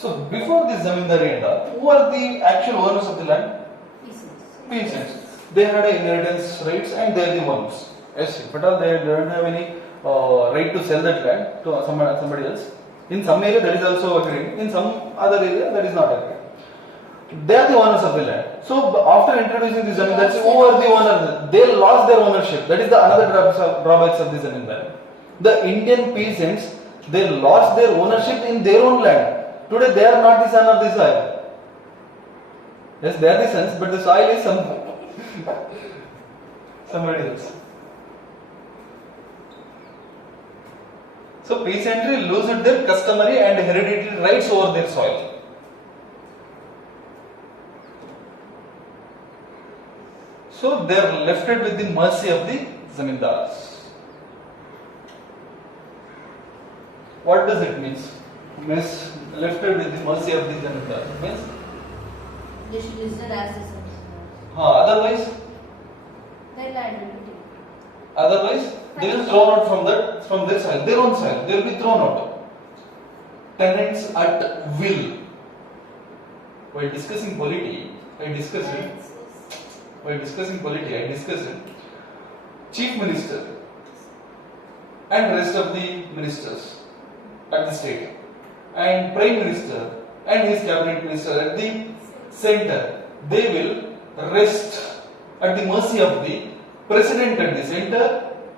So before this zamindari and all, who are the actual owners of the land? Peasants. They had inheritance rights and they are the owners. Yes, but all they don't have any right to sell that land to somebody else. In some area that is also agreed. In some other area that is not agreed. They are the owners of the land. So after introducing the zamindari, who are the owners? They lost their ownership. That is the another drawbacks of the zamindari. The Indian peasants, they lost their ownership in their own land. Today they are not the son of the soil. Yes, they are the sons, but the soil is somebody else. So peasantry losed their customary and hereditary rights over their soil. So they are left with the mercy of the zamindars. What does it mean? Means left with the mercy of the zamindars. Means They should listen as the citizens. otherwise Their land will be Otherwise, they will thrown out from their soil, their own soil. They will be thrown out. Tenants at will. While discussing polity, I discussed Chief Minister and rest of the ministers at the state, and Prime Minister and his cabinet minister at the center. They will rest at the mercy of the President at the center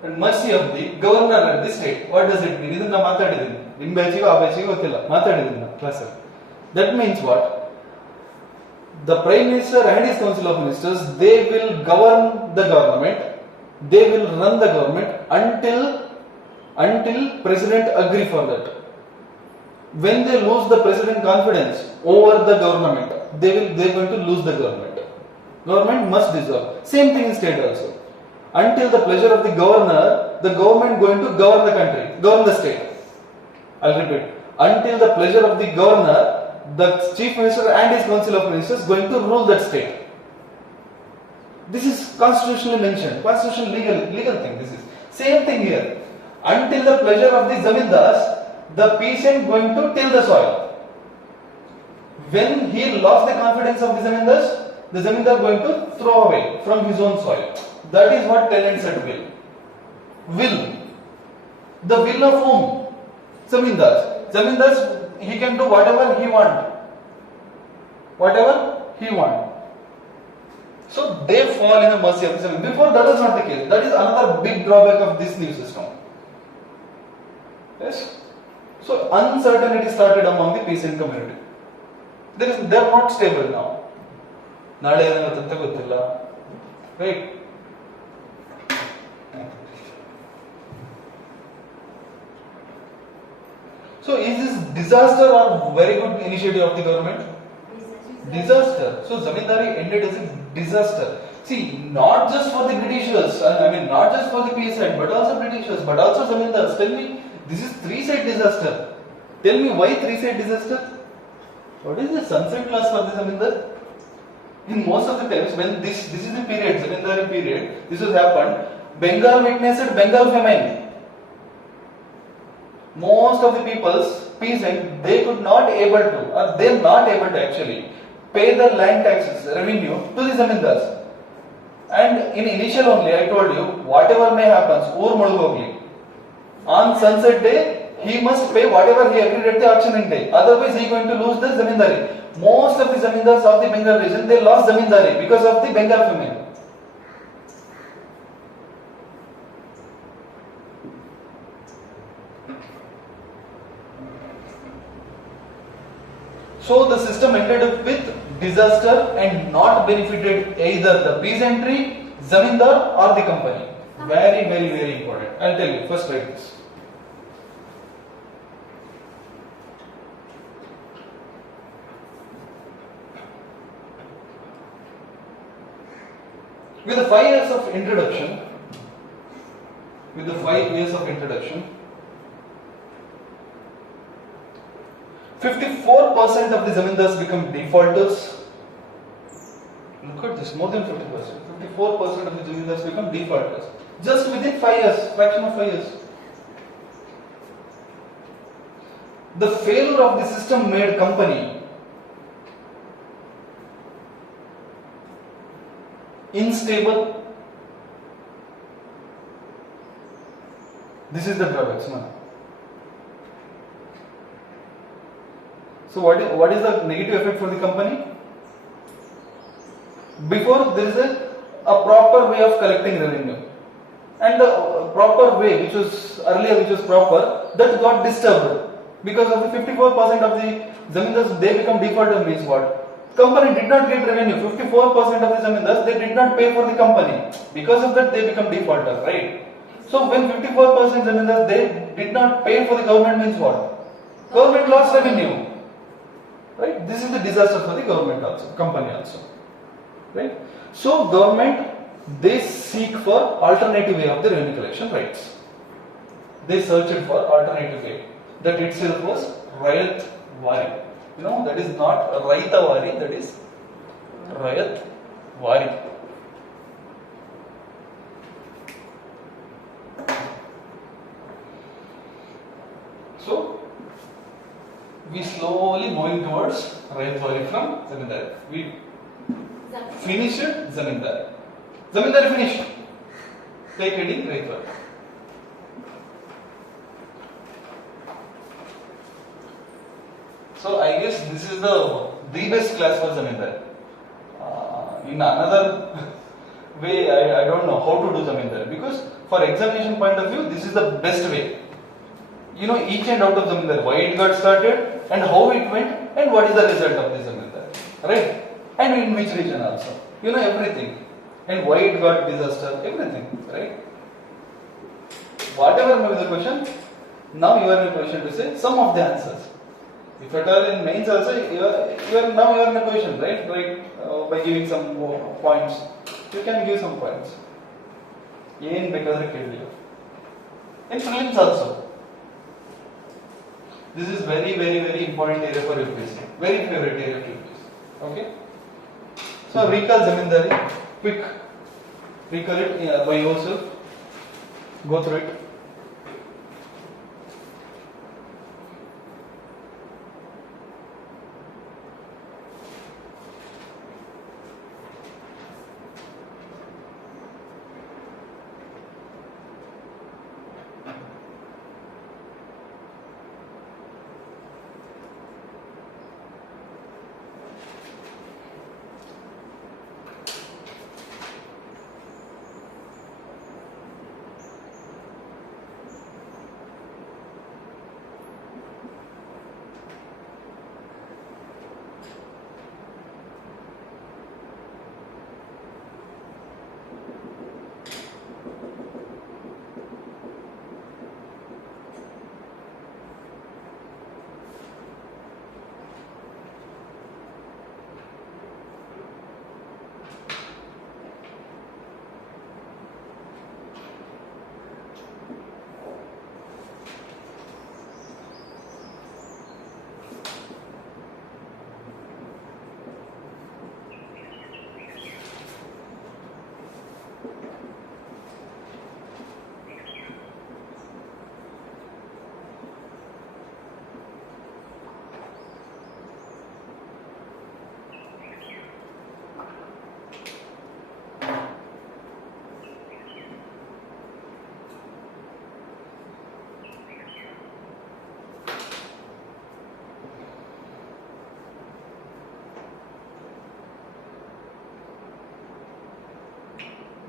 and mercy of the governor at the state. What does it mean? Idನ್ನ ಮಾತಾಡಿದ್ದೀನಿ. ನಿಮ್ಮ ಬ್ಯಾಚಿಗೂ ಆ ಬ್ಯಾಚಿಗೂ ಗೊತ್ತಿಲ್ಲ. ಮಾತಾಡಿದ್ದೀನಿ ನಾನು ಕ್ಲಾಸಲ್ಲಿ. That means what? The Prime Minister and his Council of Ministers, they will govern the government. They will run the government until President agree for that. When they lose the President confidence over the government, they're going to lose the government. Government must dissolve. Same thing in state also. Until the pleasure of the governor, the government going to govern the country, govern the state. I'll repeat. Until the pleasure of the governor, the chief minister and his council of ministers going to rule that state. This is constitutionally mentioned, constitutional legal thing. This is same thing here. Until the pleasure of the zamindars, the peasant going to till the soil. When he lost the confidence of the zamindar going to throw away from his own soil. That is what tenants at will. Will. The will of whom? Zamindars. Zamindars, he can do whatever he want. Whatever he want. So they fall in the mercy of the zamindar. Before that was not the case. That is another big drawback of this new system. Yes. So uncertainty started among the peasant community. They are not stable now. ನಾಳೆ ಏನಾಗುತ್ತೆ ಅಂತ ಗೊತ್ತಿಲ್ಲ. Right. So is this disaster or very good initiative of the government? Disaster. So zamindari ended as a disaster. See, not just for the Britishers, I mean not just for the peasant, but also Britishers, but also zamindars. Tell me, this is three-side disaster. Tell me why three-side disaster? What is the sunset clause for the zamindar? In most of the times when this is the period, zamindari period, this has happened, Bengal witnessed Bengal famine. Most of the people's peasant, they could not able to, or they're not able to actually pay the land taxes, revenue to the zamindars. And in initial only I told you, whatever may happen, oor mulgogli. On sunset day, he must pay whatever he agreed at the auctioning day. Otherwise, he is going to lose the zamindari. Most of the zamindars of the Bengal region, they lost zamindari because of the Bengal famine. So the system ended up with disaster and not benefited either the peasantry, zamindar or the company. Very, very, very important. I'll tell you. First write this. With the 5 years of introduction, 54% of the zamindars become defaulters. Look at this, more than 50%. 54% of the zamindars become defaulters. Just within 5 years, fraction of 5 years. The failure of the system made company unstable. This is the drawbacks, man. So what is the negative effect for the company? Before there is a proper way of collecting revenue, and the proper way which was proper, that got disturbed because of the 54% of the zamindars they become defaulter. Means what? Company did not get revenue. 54% of the zamindars they did not pay for the company. Because of that they become defaulters, right? So when 54% zamindars they did not pay for the government, means what? Government lost revenue. Right? This is the disaster for the government also, company also. Right? So government they seek for alternative way of the revenue collection rights. They searched for alternative way. That itself was Rayat Wari. You know, that is not Raita Wari, that is Rayat Wari. So we slowly moving towards Rayat Wari from Zamindari. We finished Zamindari. Zamindari finished. Take heading Rayat Wari. So I guess this is the best class for Zamindari. In another way, I don't know how to do Zamindari, because for examination point of view, this is the best way. You know each and out of Zamindari, why it got started and how it went and what is the result of the Zamindari, right? And in which region also. You know everything. And why it got disaster, everything, right? Whatever may be the question, now you are in a position to say some of the answers. If at all in mains also, you are in a position, right? By giving some more points, you can give some points. In prelims also. This is very, very, very important area for UPSC. Very favorite area for UPSC. Okay? So recall Zamindari. Quick. Recall it by yourself. Go through it.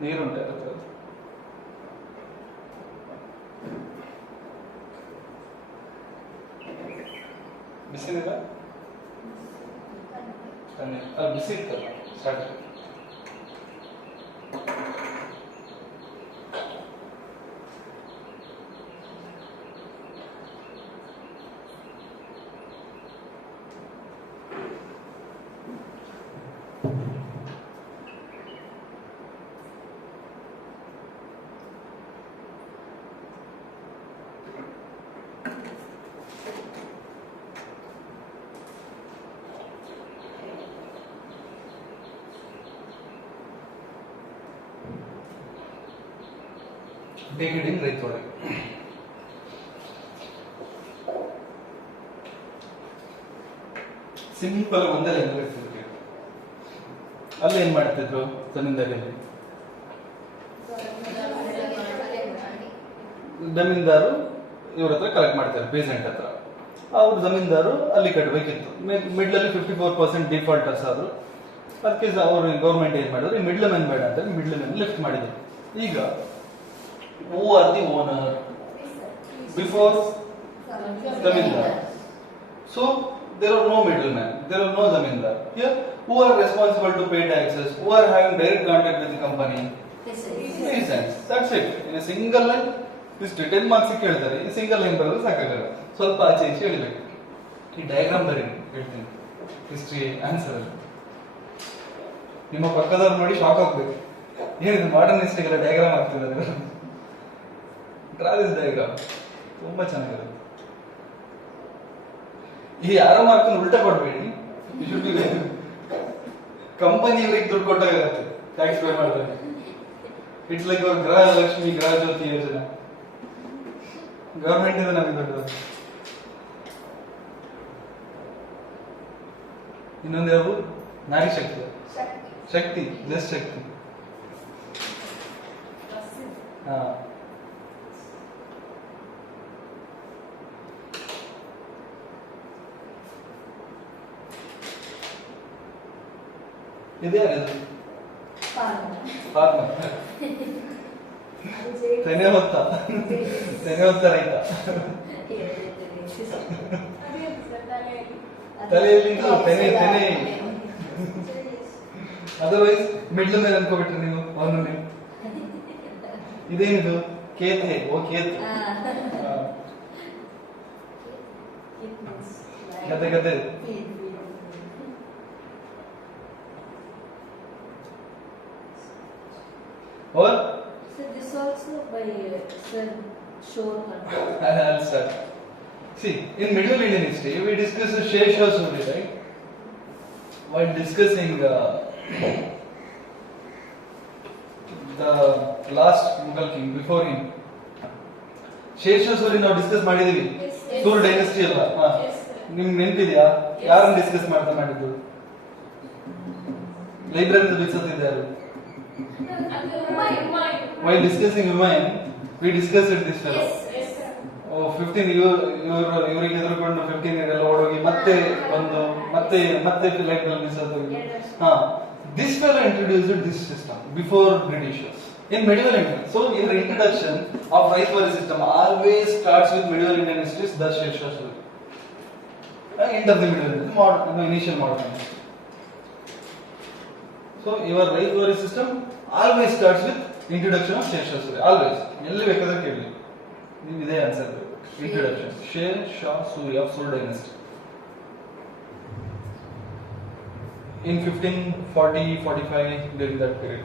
ನೀರುಂಟೆ ಬಿಸಿಲಿಲ್ಲ ಅಲ್ಲಿ ಬಿಸಿ ಇತ್ತಲ್ಲ start. Take it in ರೈತೊಳಗೆ. Simple ಒಂದೇ line ಇರ್ತಿದ್ರು. ಅಲ್ಲಿ ಏನ್ ಮಾಡ್ತಿದ್ರು ಜಮೀನ್ದಾರಿಯಲ್ಲಿ? ಜಮೀನ್ದಾರು ಇವ್ರ ಹತ್ರ ಕಲೆಕ್ಟ್ ಮಾಡ್ತಾರೆ ಪೇಸೆಂಟ್ ಹತ್ರ. ಅವ್ರು ಜಮೀನ್ದಾರು ಅಲ್ಲಿ ಕಟ್ಟಬೇಕಿತ್ತು. ಮಿಡ್ಲಲ್ಲಿ 54% ಡಿಫಾಲ್ಟರ್ಸ್ ಆದ್ರು. ಅದಕ್ಕೆ ಅವರು ಗೌರ್ಮೆಂಟ್ ಏನ್ ಮಾಡಿದ್ರು, ಮಿಡ್ಲ್ ಮ್ಯಾನ್ ಬೇಡ ಅಂತ ಮಿಡ್ಲ್ ಮ್ಯಾನ್ ಲಿಫ್ಟ್ ಮಾಡಿದ್ರು. ಈಗ who are the owner before zamindar? So there are no middlemen, there are no zamindar. Here who are responsible to pay taxes, who are having direct contact with the company? Peasants. That's it. In a single line this 10 marks ಕೇಳ್ತಾರೆ, ಈ single line ಬರೆದ್ರೆ ಸಾಕಾಗಲ್ಲ, ಸ್ವಲ್ಪ ಆಚೆ ಈಚೆ ಹೇಳಬೇಕು. ಈ diagram ಬರೀ ಹೇಳ್ತೀನಿ ಹಿಸ್ಟ್ರಿ ಆನ್ಸರ್. ನಿಮ್ಮ ಪಕ್ಕದವ್ರು ನೋಡಿ ಶಾಕ್ ಆಗ್ಬೇಕು, ಏನಿದು ಮಾಡರ್ನ್ ಹಿಸ್ಟ್ರಿಗೆಲ್ಲ ಡಯಾಗ್ರಾಮ್ ಆಗ್ತಿದ್ದಾರೆ. ಡ್ರಾ ದಿಸ್ ಡಯಾಗ್ರಾಮ್ ತುಂಬಾ ಚೆನ್ನಾಗಿರುತ್ತೆ. ಈ ಯಾರೋ ಮಾರ್ಕ್ ಉಲ್ಟಾ ಕೊಡ್ಬೇಡಿ, ಕಂಪನಿ ಇವರಿಗೆ ದುಡ್ಡು ಕೊಟ್ಟಾಗುತ್ತೆ, ಟ್ಯಾಕ್ಸ್ ಪೇ ಮಾಡ್ತಾರೆ. ಇಟ್ಸ್ ಲೈಕ್ ಅವ್ರ ಗೃಹ ಲಕ್ಷ್ಮಿ ಗೃಹ ಜ್ಯೋತಿ ಯೋಜನೆ, ಗವರ್ಮೆಂಟ್ ಇಂದ ನಮಗೆ ದೊಡ್ಡದು. ಇನ್ನೊಂದು ಯಾವುದು? ನಾರಿ ಶಕ್ತಿ. ಶಕ್ತಿ, ಜಸ್ಟ್ ಶಕ್ತಿ. ಹಾ, ಇದೆ ಯಾರಿದು? ಫಾರ್ಮರ್. ತೆನೆ ಹೊತ್ತ ರೈತ. ತಲೆಯಲ್ಲಿ ತೆನೆ. ಅದರ್ವೈಸ್ ಮಿಡ್ಲ್ ಮೇಲೆ ಅನ್ಕೋಬಿಟ್ರಿ ನೀವು ಅವನು. ಇದೇನಿದು? ಕೇತೆ. ಓ ಕೇತ್. ಗತೆ. Or? So this also by Sir Shore. I'll start. See, in medieval Indian history, we discussed Sher Shah Suri, right? While discussing the last Mughal king before him, Sher Shah Suri ನಾವು discuss ಮಾಡಿದೀವಿ. ಸೂರ್ dynasty ಅಲ್ಲ. ನಿಮ್ಗೆ ನೆನಪಿದೆಯಾ? ಯಾರನ್ನ discuss ಮಾಡಿದ್ದು? Library ಬಿಡಿಸುತ್ತಿದ್ದಾರೆ. While discussing Humayun, we discussed this fellow. 15 ಇವರಿಗೆ ಎದುರುಕೊಂಡು 15 year ಎಲ್ಲ ಓಡೋಗಿ ಮತ್ತೆ ಬಂದು ಮತ್ತೆ ಲೈಬ್ರರಿ ಬಿಡಿಸೋದು. This fellow introduced this system before Britishers in medieval India. So in the introduction of Raithwari system always starts with medieval Indian history, thus Sher Shah Suri. End of the medieval initial modern. So your Raithwari system always starts with introduction of Sher Shah Suri. Always. ಎಲ್ಲಿ ಬೇಕಾದ್ರೆ ಕೇಳಿ, ನೀವು ಇದೇ answer. Introduction. Sher Shah Suri of Sur dynasty. In 1540-45, during that period.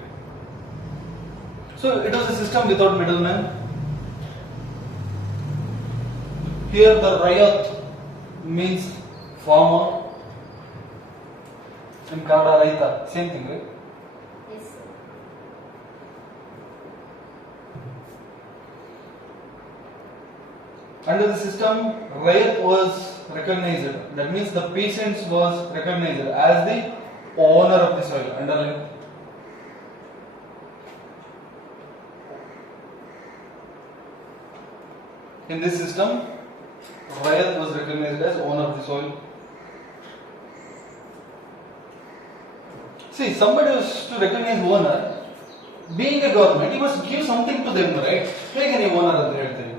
So it was a system without middlemen. Here the Rayat means farmer. In Kannada, Raita, same thing, right? Yes, sir. Under the system, Rayat was recognized. That means the peasants was recognized as the owner of the soil. Underline. In this system, Rayat was recognized as owner of the soil. See, somebody was to recognize owner, Being a government, you must give something to them, right? ಹೇಗೆ ನೀವು owner ಅಂತ ಹೇಳ್ತೀರಿ?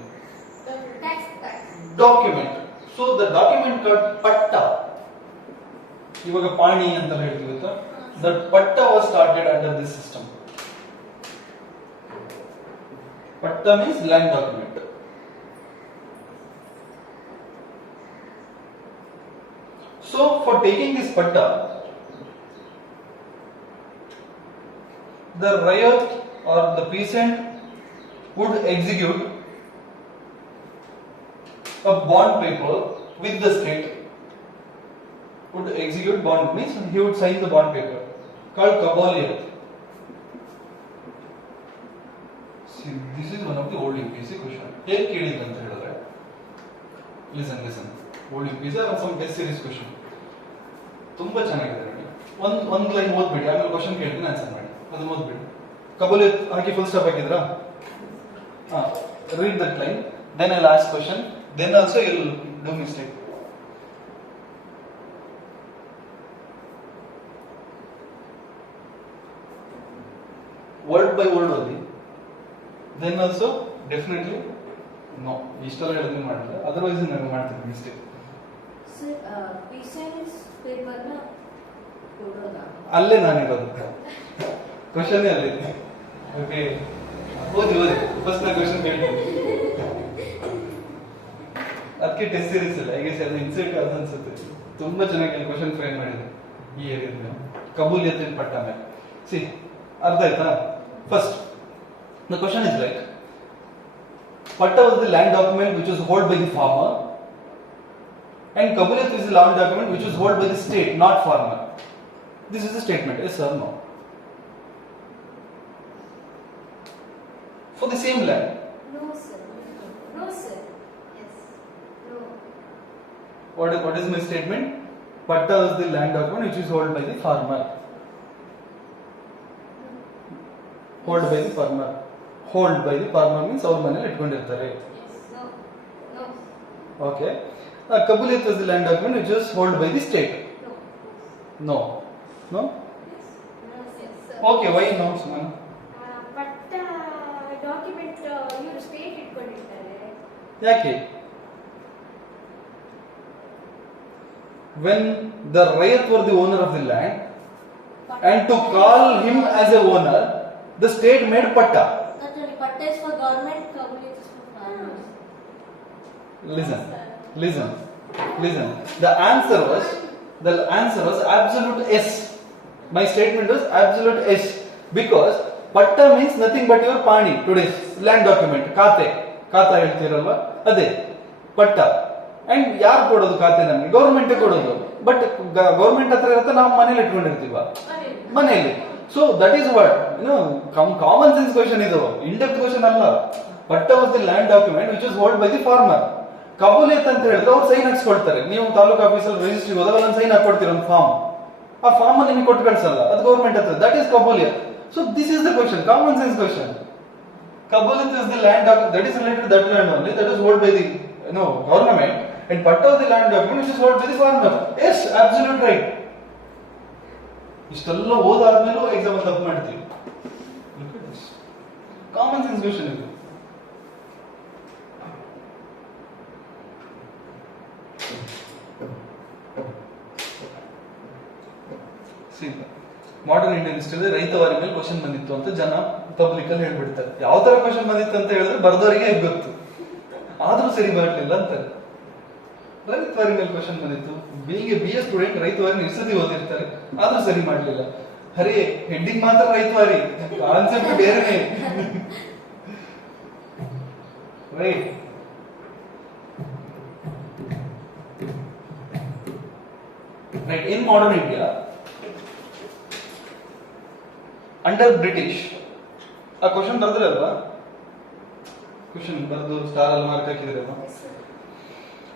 Document. So the document card patta, ಇವಾಗ ಪಾಣಿ ಅಂತ ಹೇಳ್ತೀವಿ. That patta was started under this system. Patta means land document. So for taking this patta, the rayat or the peasant would execute a bond paper with the state. Would execute bond means he would sign the bond paper called kabaliyat. See, this is one of the old UPSC question. Take ಕೇಳಿದ ಅಂತ ಹೇಳಿದ್ರೆ, listen. Old UPSC or some test series question. ತುಂಬಾ ಚೆನ್ನಾಗಿದೆ ನೋಡಿ. ಒಂದು line ಓದ್ಬಿಡಿ, ಆಮೇಲೆ question ಕೇಳ್ತೀನಿ answer ಮಾಡಿ. ಅದನ್ನ ಓದ್ಬಿಡಿ. ಕಬೂಲಿಯತ್ ಹಾಕಿ ಫುಲ್ ಸ್ಟಾಪ್ ಹಾಕಿದ್ರಾ? Read that line, then I'll ask question, then also you'll do mistake. Word by word ಓದಿ. Then also definitely no, ಇಷ್ಟೆಲ್ಲ ಹೇಳಿದ್ರೆ ಮಾಡಿದ್ರೆ, otherwise ನಾನು ಮಾಡ್ತೀನಿ mistake. Sir, peasant's paper na ಕೊಡೋದಾ? ಅಲ್ಲೇ ನಾನಿರೋದು, ಕ್ವಶನ್ ಅಲ್ಲಿದೆ. ಓಕೆ, ಓದಿ ಫಸ್ಟ್ ನಾನು ಕ್ವಶನ್ ಕೇಳ್ತೀನಿ. ಅದಕ್ಕೆ ಟೆಸ್ಟ್ ಸೀರೀಸ್ ಇಲ್ಲ, ಈಗ ಸರ್ ಇನ್ಸೆಟ್ ಅದು ಅನ್ಸುತ್ತೆ. ತುಂಬಾ ಚೆನ್ನಾಗಿ ಕ್ವಶನ್ ಫ್ರೇಮ್ ಮಾಡಿದೆ ಈ ಏರಿಯಾದ ಕಬೂಲಿಯತ್ ಪಟ್ಟ ಮೇಲೆ. ಸಿ, ಅರ್ಥ ಆಯ್ತಾ? First the question is like, patta was the land document which was hold by the farmer, and kabuliyat is the land document which is held by the state, not farmer. This is the statement, yes or no? For the same land. No, sir. No, sir. Yes. No. What is my statement? Patta is the land document which is held by the farmer. Hold by the farmer. Hold by the farmer means our money itkondirtare. No. No. Okay. Kabuliyat is the land document which is held by the state. No. No? No? No, sir. Okay, why no, Sumana? ಪಟ್ಟ document ಇವರು state ಇಟ್ಕೊಂಡಿರ್ತಾರೆ. ಯಾಕೆ? When the rayat were the owner of the land and to call him as a owner, the state made patta. Actually, patta is for government, kabuliyat is for farmers. Listen. The answer was absolute yes. My statement was absolute yes, because patta means nothing but your pani, today's land document, ಖಾತೆ ಹೇಳ್ತೀರಲ್ವಾ ಅದೇ ಪಟ್ಟ. And ಯಾರು ಕೊಡೋದು ಖಾತೆ? ನಮಗೆ government ಕೊಡೋದು. But government ಹತ್ರ ಇರುತ್ತೆ, ನಾವು ಮನೇಲಿ ಇಟ್ಕೊಂಡಿರ್ತೀವ, ಮನೆಯಲ್ಲಿ. So that is what common sense question ಇದು, ಇನ್ ಡೆಪ್ತ್ ಕ್ವಶನ್ ಅಲ್ಲ. Patta was the land document which was hold by the farmer. Kabuliyat ಅಂತ ಹೇಳಿದ್ರೆ ಅವ್ರು ಸೈನ್ ಹಾಕ್ಸ್ಕೊಳ್ತಾರೆ. ನೀವು ತಾಲೂಕು ಆಫೀಸಲ್ಲಿ ರಿಜಿಸ್ಟ್ರಿಗೆ ಹೋದಾಗ ಒಂದು ಸೈನ್ ಹಾಕೊಡ್ತೀರ, ಒಂದು ಫಾರ್ಮ್. ಆ ಫಾರ್ಮ್ ನಿಮಗೆ ಕೊಟ್ಟು ಕಳ್ಸಲ್ಲ, ಅದು ಗೌರ್ಮೆಂಟ್ ಹತ್ರ. That is kabuliyat. So this is the question, common sense question. Kabuliyat is the land document that is related to that land only, that is held by the government, and patta is the land document which is held by the farmer. Yes, absolute right. ಇಷ್ಟೆಲ್ಲ ಓದಾದ್ಮೇಲೂ exam ಅಲ್ಲಿ ತಪ್ಪು ಮಾಡ್ತೀವಿ. Look at this. Common sense question ಇದು. Modern Indian history ರೈತವಾರಿ ಮೇಲೆ question ಬಂದಿತ್ತು ಅಂತ ಜನ public ಅಲ್ಲಿ ಹೇಳ್ಬಿಡ್ತಾರೆ. ಯಾವ ತರ ಕ್ವಶನ್ ಬಂದಿತ್ತು ಅಂತ ಹೇಳಿದ್ರೆ ಬರ್ದವರಿಗೆ ಗೊತ್ತು, ಆದ್ರೂ ಸರಿ ಬರಲಿಲ್ಲ ಅಂತಾರೆ. ರೈತವಾರಿ ಮೇಲೆ ಕ್ವಶನ್ ಬಂದಿತ್ತು, ಬಿ ಎ ಸ್ಟೂಡೆಂಟ್ ರೈತವಾರಿ ಇರ್ಸದಿ ಓದಿರ್ತಾರೆ, ಆದ್ರೂ ಸರಿ ಮಾಡ್ಲಿಲ್ಲ. ಅರೆ ಹೆಡ್ಡಿಂಗ್ ಮಾತ್ರ ರೈತವಾರಿ, ಕಾನ್ಸೆಪ್ಟ್ ಬೇರೆನೆ. Right. Right, in modern India, under British, a question bardre alva, question bardu star al mark hakidreva.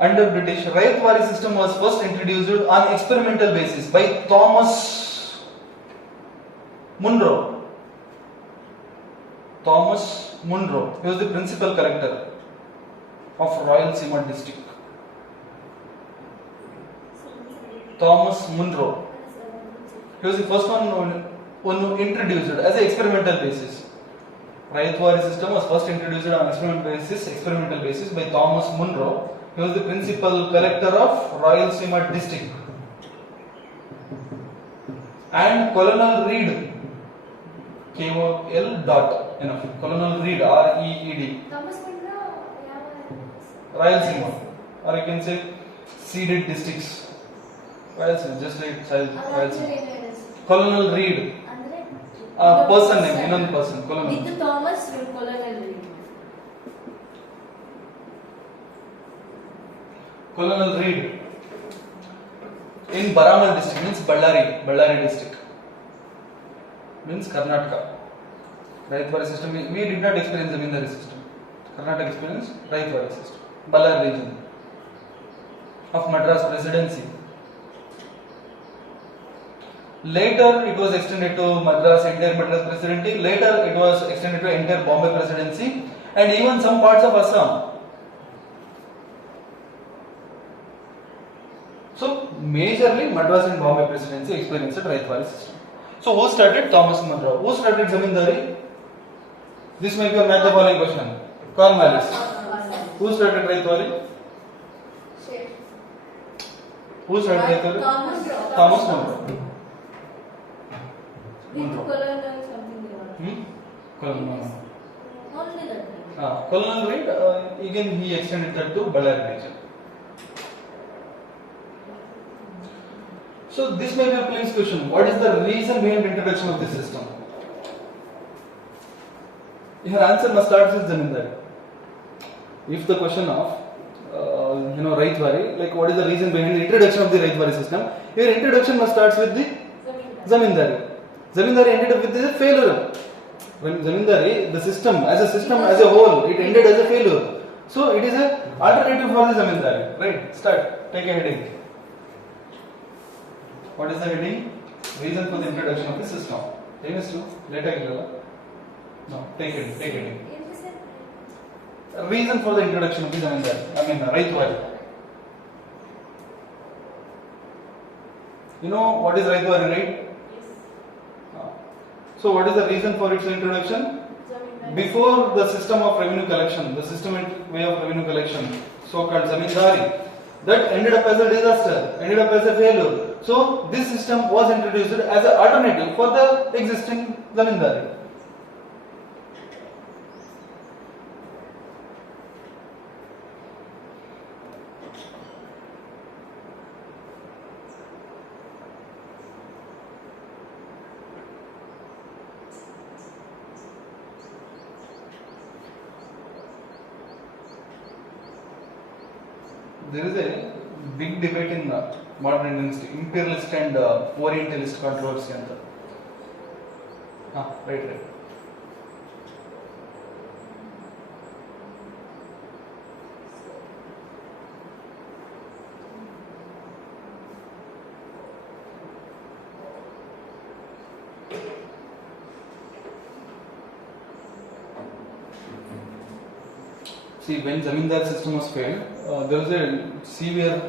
Under British, Rayatwari system was first introduced on experimental basis by Thomas Munro. Thomas Munro, he was the principal collector of Royal Sima district. Thomas Munro, he was the first one who introduced it as an experimental basis. Rayatwari system was first introduced on experimental basis by Thomas Munro. He was the principal collector of Rayalaseema district. And Colonel Reed, KOL dot, Colonel Reed, REED, Thomas Munro, Rayalaseema, or you can say seeded districts. Rayalaseema, just like Rayalaseema. Colonel Reed, person name, ಇನ್ನೊಂದು person, Colonel. With Thomas Colonel Reed. Colonel Reed in Baramal district, means Ballari district, means Karnataka. Rayatwari system, we did not experience the Zamindari system. Karnataka experienced Rayatwari system. Ballari region of Madras Presidency. Later it was extended to entire Madras Presidency. Later it was extended to entire Bombay Presidency and even some parts of Assam. So majorly Madras and Bombay Presidency experienced Rayatwari system. So who started? Thomas Munro. Who started Zamindari? This may be a math the following question. Cornwallis. Who started Rayatwari? Who started Rayatwari? Thomas Munro. With Colonel something they were. Colonel. Only that. Colonel Reed, again he extended that to Ballari region. So this may be a police question. What is the reason behind the introduction of this system? Your answer must start with Zamindari. If the question of Rayatwari, like what is the reason behind the introduction of the Rayatwari system, your introduction must start with the Zamindari. Zamindari ended up with the failure. When Zamindari, the system as a whole, it ended as a failure. So it is an alternative for the Zamindari. Right? Start. Take a heading. What is the heading? Reason for the introduction of the system. Famous to later. No. Take heading. Reason for the introduction of the Zamindari. Rayatwari. You know what is Rayatwari, right? So what is the reason for its introduction? Before the system of revenue collection, the systematic way of revenue collection, so-called Zamindari, that ended up as a disaster, ended up as a failure. So this system was introduced as an alternative for the existing Zamindari. There is a big debate in modern Indian history, imperialist and orientalist controversy. Right. See, when Zamindar system was failed, there was a severe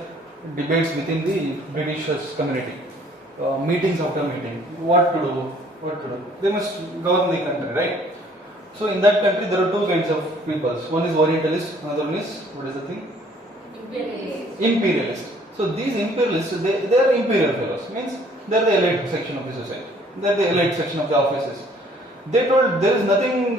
debates within the British community. Meetings after meeting, what to do. They must govern the country, right? So in that country, there are two kinds of peoples. One is Orientalist, another one is, what is the thing? Imperialist. So these imperialists, they are imperial fellows. Means they are the elite section of the society. They are the elite section of the offices. They told there is nothing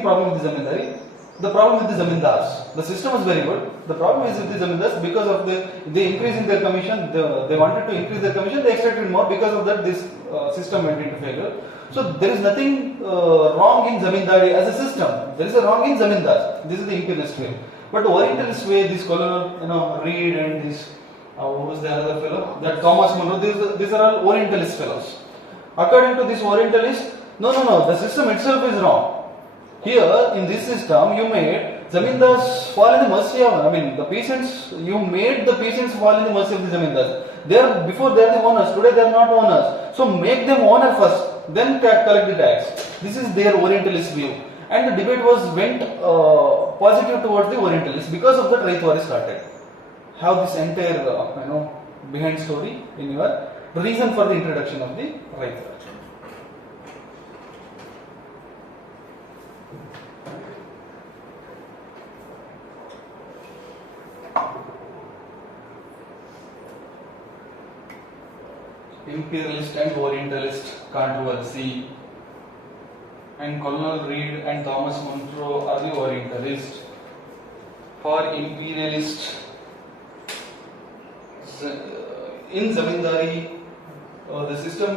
problem with the Zamindari. The problem with the Zamindars. The system is very good. The problem is with the Zamindars because of the increase in their commission. They wanted to increase their commission. They extracted more. Because of that, this system went into failure. So there is nothing wrong in Zamindari as a system. There is a wrong in Zamindars. This is the imperialist way. But the Orientalist way, this Colonel Reed and this who was the other fellow? That Thomas Munro. These are all Orientalist fellows. According to this Orientalist, no. The system itself is wrong. Here, in this system, you made Zamindars fall in the mercy of, the peasants, you made the peasants fall in the mercy of the Zamindars. Before they are the owners, today they are not owners. So make them owner first, then collect the tax. This is their Orientalist view. And the debate went positive towards the Orientalists. Because of that, Rayatwari started. Have this entire, behind story in your reason for the introduction of the Rayatwari. imperialist and Orientalist controversy. And Colonel Reed and Thomas Monroe are the Orientalists. For imperialist, in Zamindari, the system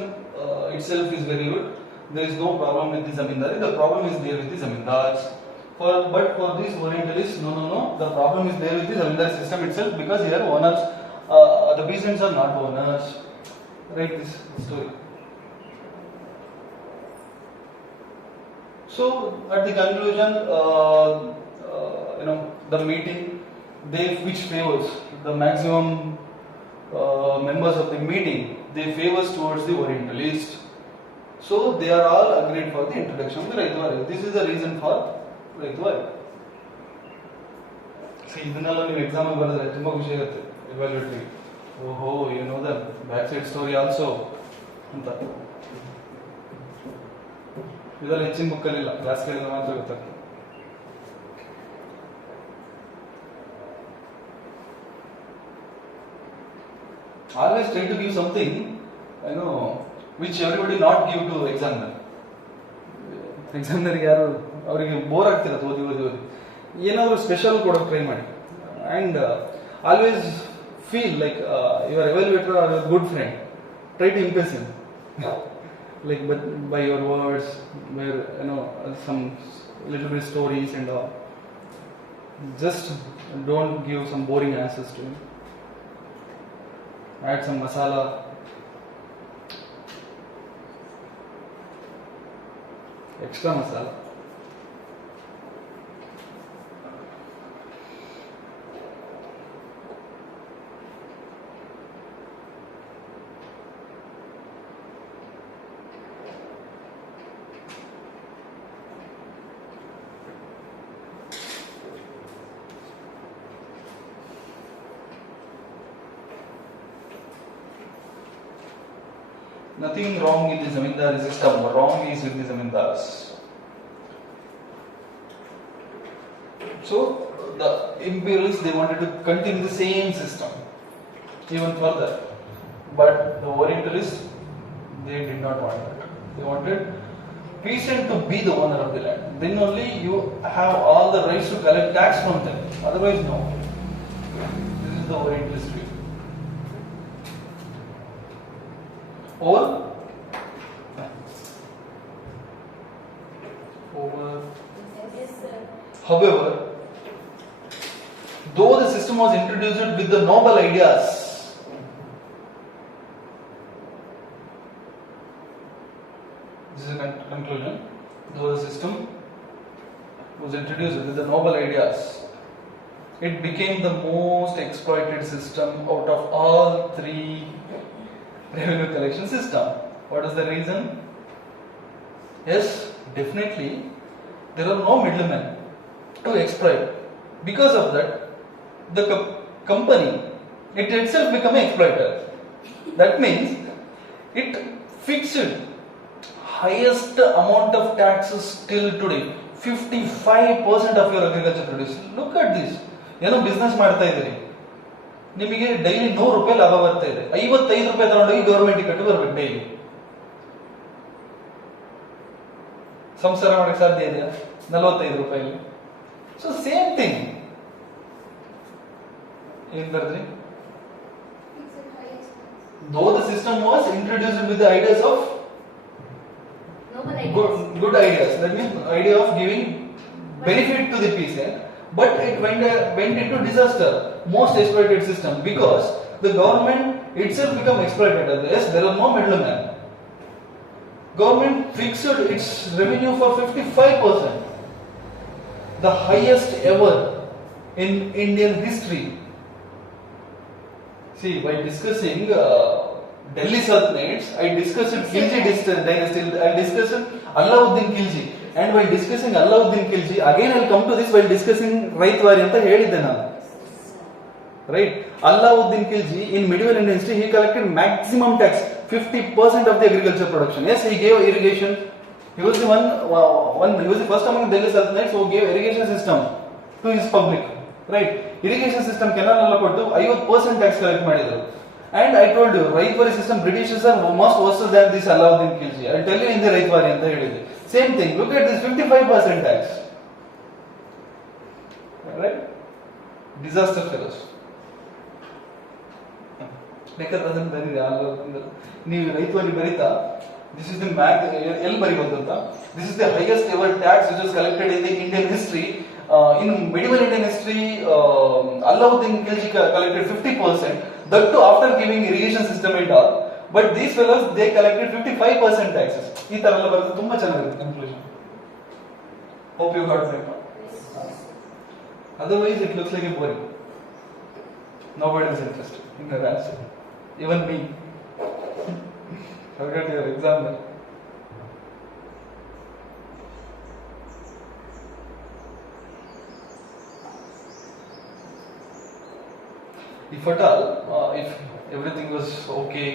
itself is very good. There is no problem with the Zamindari. The problem is there with the Zamindars. But for these Orientalists, no. The problem is there with the Zamindari system itself, because here owners, the peasants are not owners. Write this story. So at the conclusion, the meeting, which favors the maximum members of the meeting, they favors towards the Orientalist. So they are all agreed for the introduction of the Raitwari. This is the reason for Raitwari. So ಇದನ್ನೆಲ್ಲ ನೀವು exam ಅಲ್ಲಿ ಬರೆದ್ರೆ ತುಂಬಾ ಖುಷಿ ಆಗುತ್ತೆ evaluative. ಓಹೋ you know the back side story also ಅಂತ. ಇದೆಲ್ಲ ಹೆಚ್ಚಿನ ಬುಕ್ ಅಲ್ಲಿ ಇಲ್ಲ, ಕ್ಲಾಸ್ ಕೇಳಿದ್ರೆ ಮಾತ್ರ ಗೊತ್ತಾಗ್ತದೆ. Always try to give something, which everybody not give to examiner. Examiner ಯಾರು ಅವರಿಗೆ ಬೋರ್ ಆಗ್ತಿರತ್ತೆ ಓದಿ ಏನಾದರೂ ಸ್ಪೆಷಲ್ ಕೊಡೋಕೆ ಟ್ರೈ ಮಾಡಿ. And always feel like your evaluator or your good friend. Try to impress him. Like by your words, by some little bit stories and all. Just don't give some boring answers to him. Add some masala. Extra masala. Nothing wrong in the Zamindari system. Wrong is with the Zamindars. So the imperialists, they wanted to continue the same system even further, but the Orientalists, they did not want that. They wanted peasant to be the owner of the land. Then only you have all the rights to collect tax from them. Otherwise, no. This is the Orientalist view. Over. However, though the system was introduced with the noble ideas, this is a conclusion. Though the system was introduced with the noble ideas, it became the most exploited system out of all three revenue collection system. What is the reason? Yes, definitely there are no middlemen to exploit. Because of that, the company, it itself become an exploiter. That means it fixed highest amount of taxes till today, 55% of your agriculture produce. Look at this. Business ಮಾಡ್ತಾ ಇದ್ದೀರಿ, ನಿಮಗೆ daily 100 ರೂಪಾಯಿ ಲಾಭ ಬರ್ತಾ ಇದೆ, 55 ರೂಪಾಯಿ ತಗೊಂಡೋಗಿ government ಕಟ್ಟಿ ಬರ್ಬೇಕು ಡೈಲಿ. ಸಂಸಾರ ಮಾಡಕ್ಕೆ ಸಾಧ್ಯ ಇದೆಯಾ 45 ರೂಪಾಯಿಲಿ? ಸೊ ಸೇಮ್ ಥಿಂಗ್ ಏನ್ ಬರ್ದ್ರಿ? Though the system was introduced with the ideas of good ideas, that means idea of giving benefit to the peasant, but it went into disaster, most exploited system, because the government itself become exploited. Yes, there are no middlemen. Government fixed its revenue for 55%, the highest ever in Indian history. See, while discussing Delhi Sultanates, I discussed Khilji dynasty, I discussed Alauddin Khilji, and while discussing Alauddin Khilji, again I will come to this while discussing Raitwari anta helidde nanu. Right? Alauddin Khilji in medieval Indian history, he collected maximum tax, 50% of the agriculture production. Yes, he gave irrigation. He was the he was the first among Delhi Sultanates who gave irrigation system to his public. Right? Irrigation system canal alla ಕೊಟ್ಟು 50% tax collect ಮಾಡಿದ್ರು. And I told you, Raitwari system, Britishers are much worse than this Alauddin Khilji. I'll tell you in the Raitwari anta helide. Same thing, look at this 55% tax. Right? Disaster fellows. ಬೇಕಾದ್ರೆ ಅದನ್ನು ಬರೀರಿ ನೀವು ರೈತವಾಗಿ ಬರೀತಾ this is the ಮ್ಯಾಗ್ ಎಲ್ಲಿ ಬರೀಬಹುದು ಅಂತ this is the highest ever tax which is collected in the Indian history in medieval Indian history Alauddin Khilji collected 50%, that too after giving irrigation system and all, but these fellows they collected 55% taxes. ಈ ತರ ಎಲ್ಲ ಬರುತ್ತೆ, ತುಂಬಾ ಚೆನ್ನಾಗಿರುತ್ತೆ conclusion. Hope you heard that. Otherwise it looks like a boring. Nobody is interested in the answer. Even me. Forget your exam then. If at all, if everything was okay,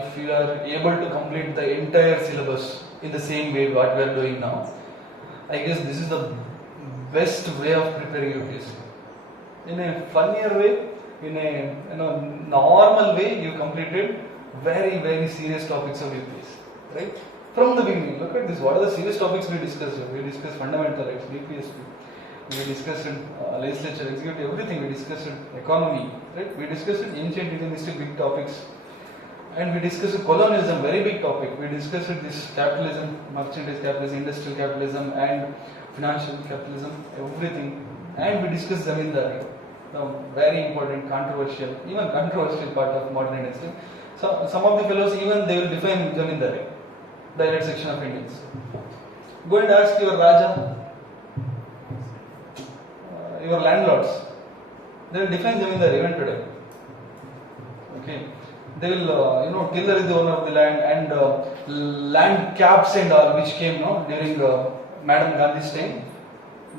if you are able to complete the entire syllabus in the same way what we are doing now, I guess this is the best way of preparing UPSC. In a funnier way, in a normal way, you completed very serious topics of UPSC, right? From the beginning, look at this. What are the serious topics we discussed here? We discussed fundamental rights, BPSP. We discussed legislature, executive, everything. We discussed economy, right? We discussed ancient Indian history, big topics, and we discussed colonialism, very big topic. We discussed this capitalism, mercantile capitalism, industrial capitalism, and financial capitalism, everything. And we discussed zamindari, the very important, controversial, even controversial part of modern Indian history. So some of the fellows even they will define zamindari, the elite section of Indians. Go and ask your Raja, your landlords. They will define zamindari even today. Okay, they will tiller is the owner of the land, and land caps and all which came during Madam Gandhi's time.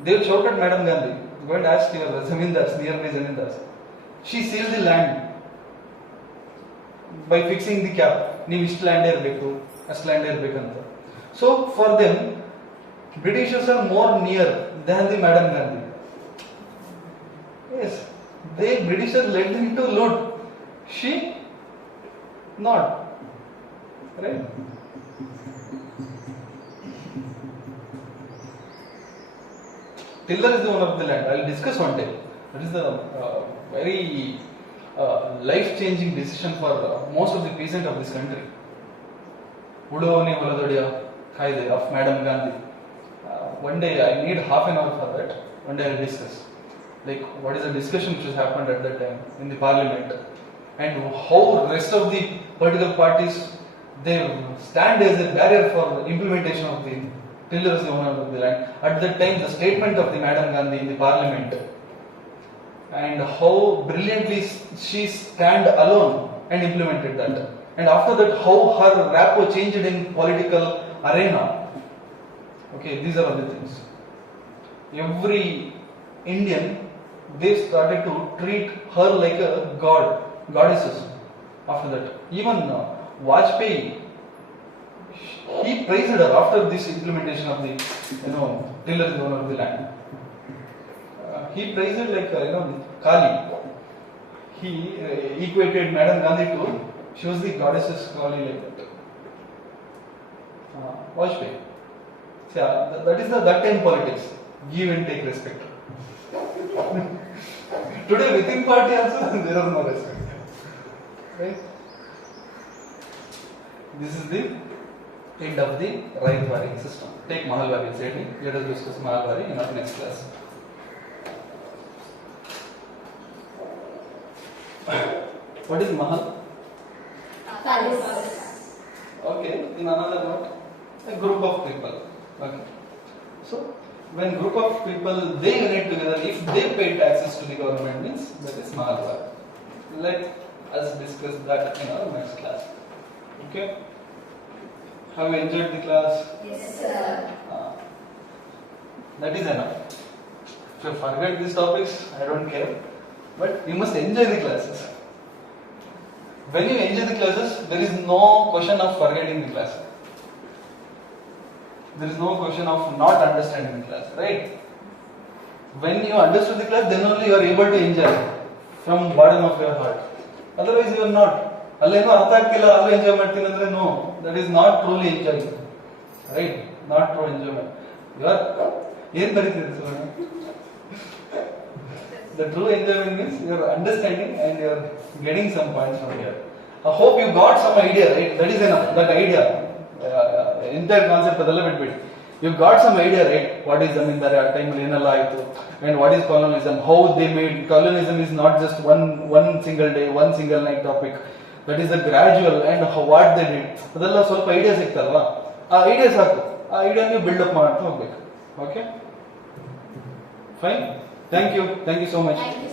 They will shout at Madam Gandhi. Go and ask your zamindars, nearby zamindars. She sealed the land by fixing the cap. ನೀವು ಇಷ್ಟು land ಇರಬೇಕು, ಅಷ್ಟು land ಇರಬೇಕಂತ. So for them, Britishers are more near than the Madam Gandhi. Yes, they Britishers led them to loot. She not, right? Tiller is the owner of the land. I will discuss one day. That is the very life-changing decision for most of the peasant of this country. Udovani Valadodiya Kaide of Madam Gandhi. One day I need half an hour for that. One day I will discuss. Like what is the discussion which has happened at that time in the parliament, and how rest of the political parties they stand as a barrier for the implementation of the tiller is the owner of the land. At that time, the statement of the Madam Gandhi in the parliament, and how brilliantly she stand alone and implemented that. And after that, how her rapport changed in political arena. Okay, these are all the things. Every Indian, they started to treat her like a god, goddesses. After that, even Vajpayee, he praised her after this implementation of the tiller is the owner of the land. He praised her like Kali. He equated Madam Gandhi to, she was the goddesses Kali like that. Vajpayee. So, that is that time politics. Give and take respect. Today within party also there is no respect. Right? This is the end of the Raitwari system. Take Mahalwari exactly. Let us discuss Mahalwari in our next class. What is Mahal? Palace. Okay, in another word, a group of people. Okay. So, when group of people they unite together, if they pay taxes to the government, means that is Mahalwari. Let us discuss that in our next class. Okay. Have you enjoyed the class? Yes, sir. That is enough. If you forget these topics, I don't care. But you must enjoy the classes. When you enjoy the classes, there is no question of forgetting the class. There is no question of not understanding the class, right? When you understood the class, then only you are able to enjoy from bottom of your heart. Otherwise you are not. ಅಲ್ಲೇನೋ ಅರ್ಥ ಆಗ್ತಿಲ್ಲ ಅಲ್ಲೂ enjoy ಮಾಡ್ತೀನಿ ಅಂದ್ರೆ no, that is not truly enjoy, right? Not true enjoyment. You are ಏನ್ ಬರೀತಿದೆ ಸುವರ್ಣ? The true enjoyment means you are understanding and you are getting some points from here. I hope you got some idea, right? That is enough. That idea, entire concept adella bitbiಡಿ. You got some idea, right? What is zamindari ಆ ಟೈಮಲ್ಲಿ ಏನೆಲ್ಲ ಆಯಿತು, and what is colonialism, how they made colonialism is not just one single day, one single night topic. That is a gradual and what they did. ಅದೆಲ್ಲ ಸ್ವಲ್ಪ idea ಸಿಗ್ತಲ್ವಾ? ಆ idea ಸಾಕು. ಆ ಐಡಿಯಾನೇ build up ಮಾಡ್ತಾ ಹೋಗ್ಬೇಕು. Okay, fine. Thank you so much. Thank you.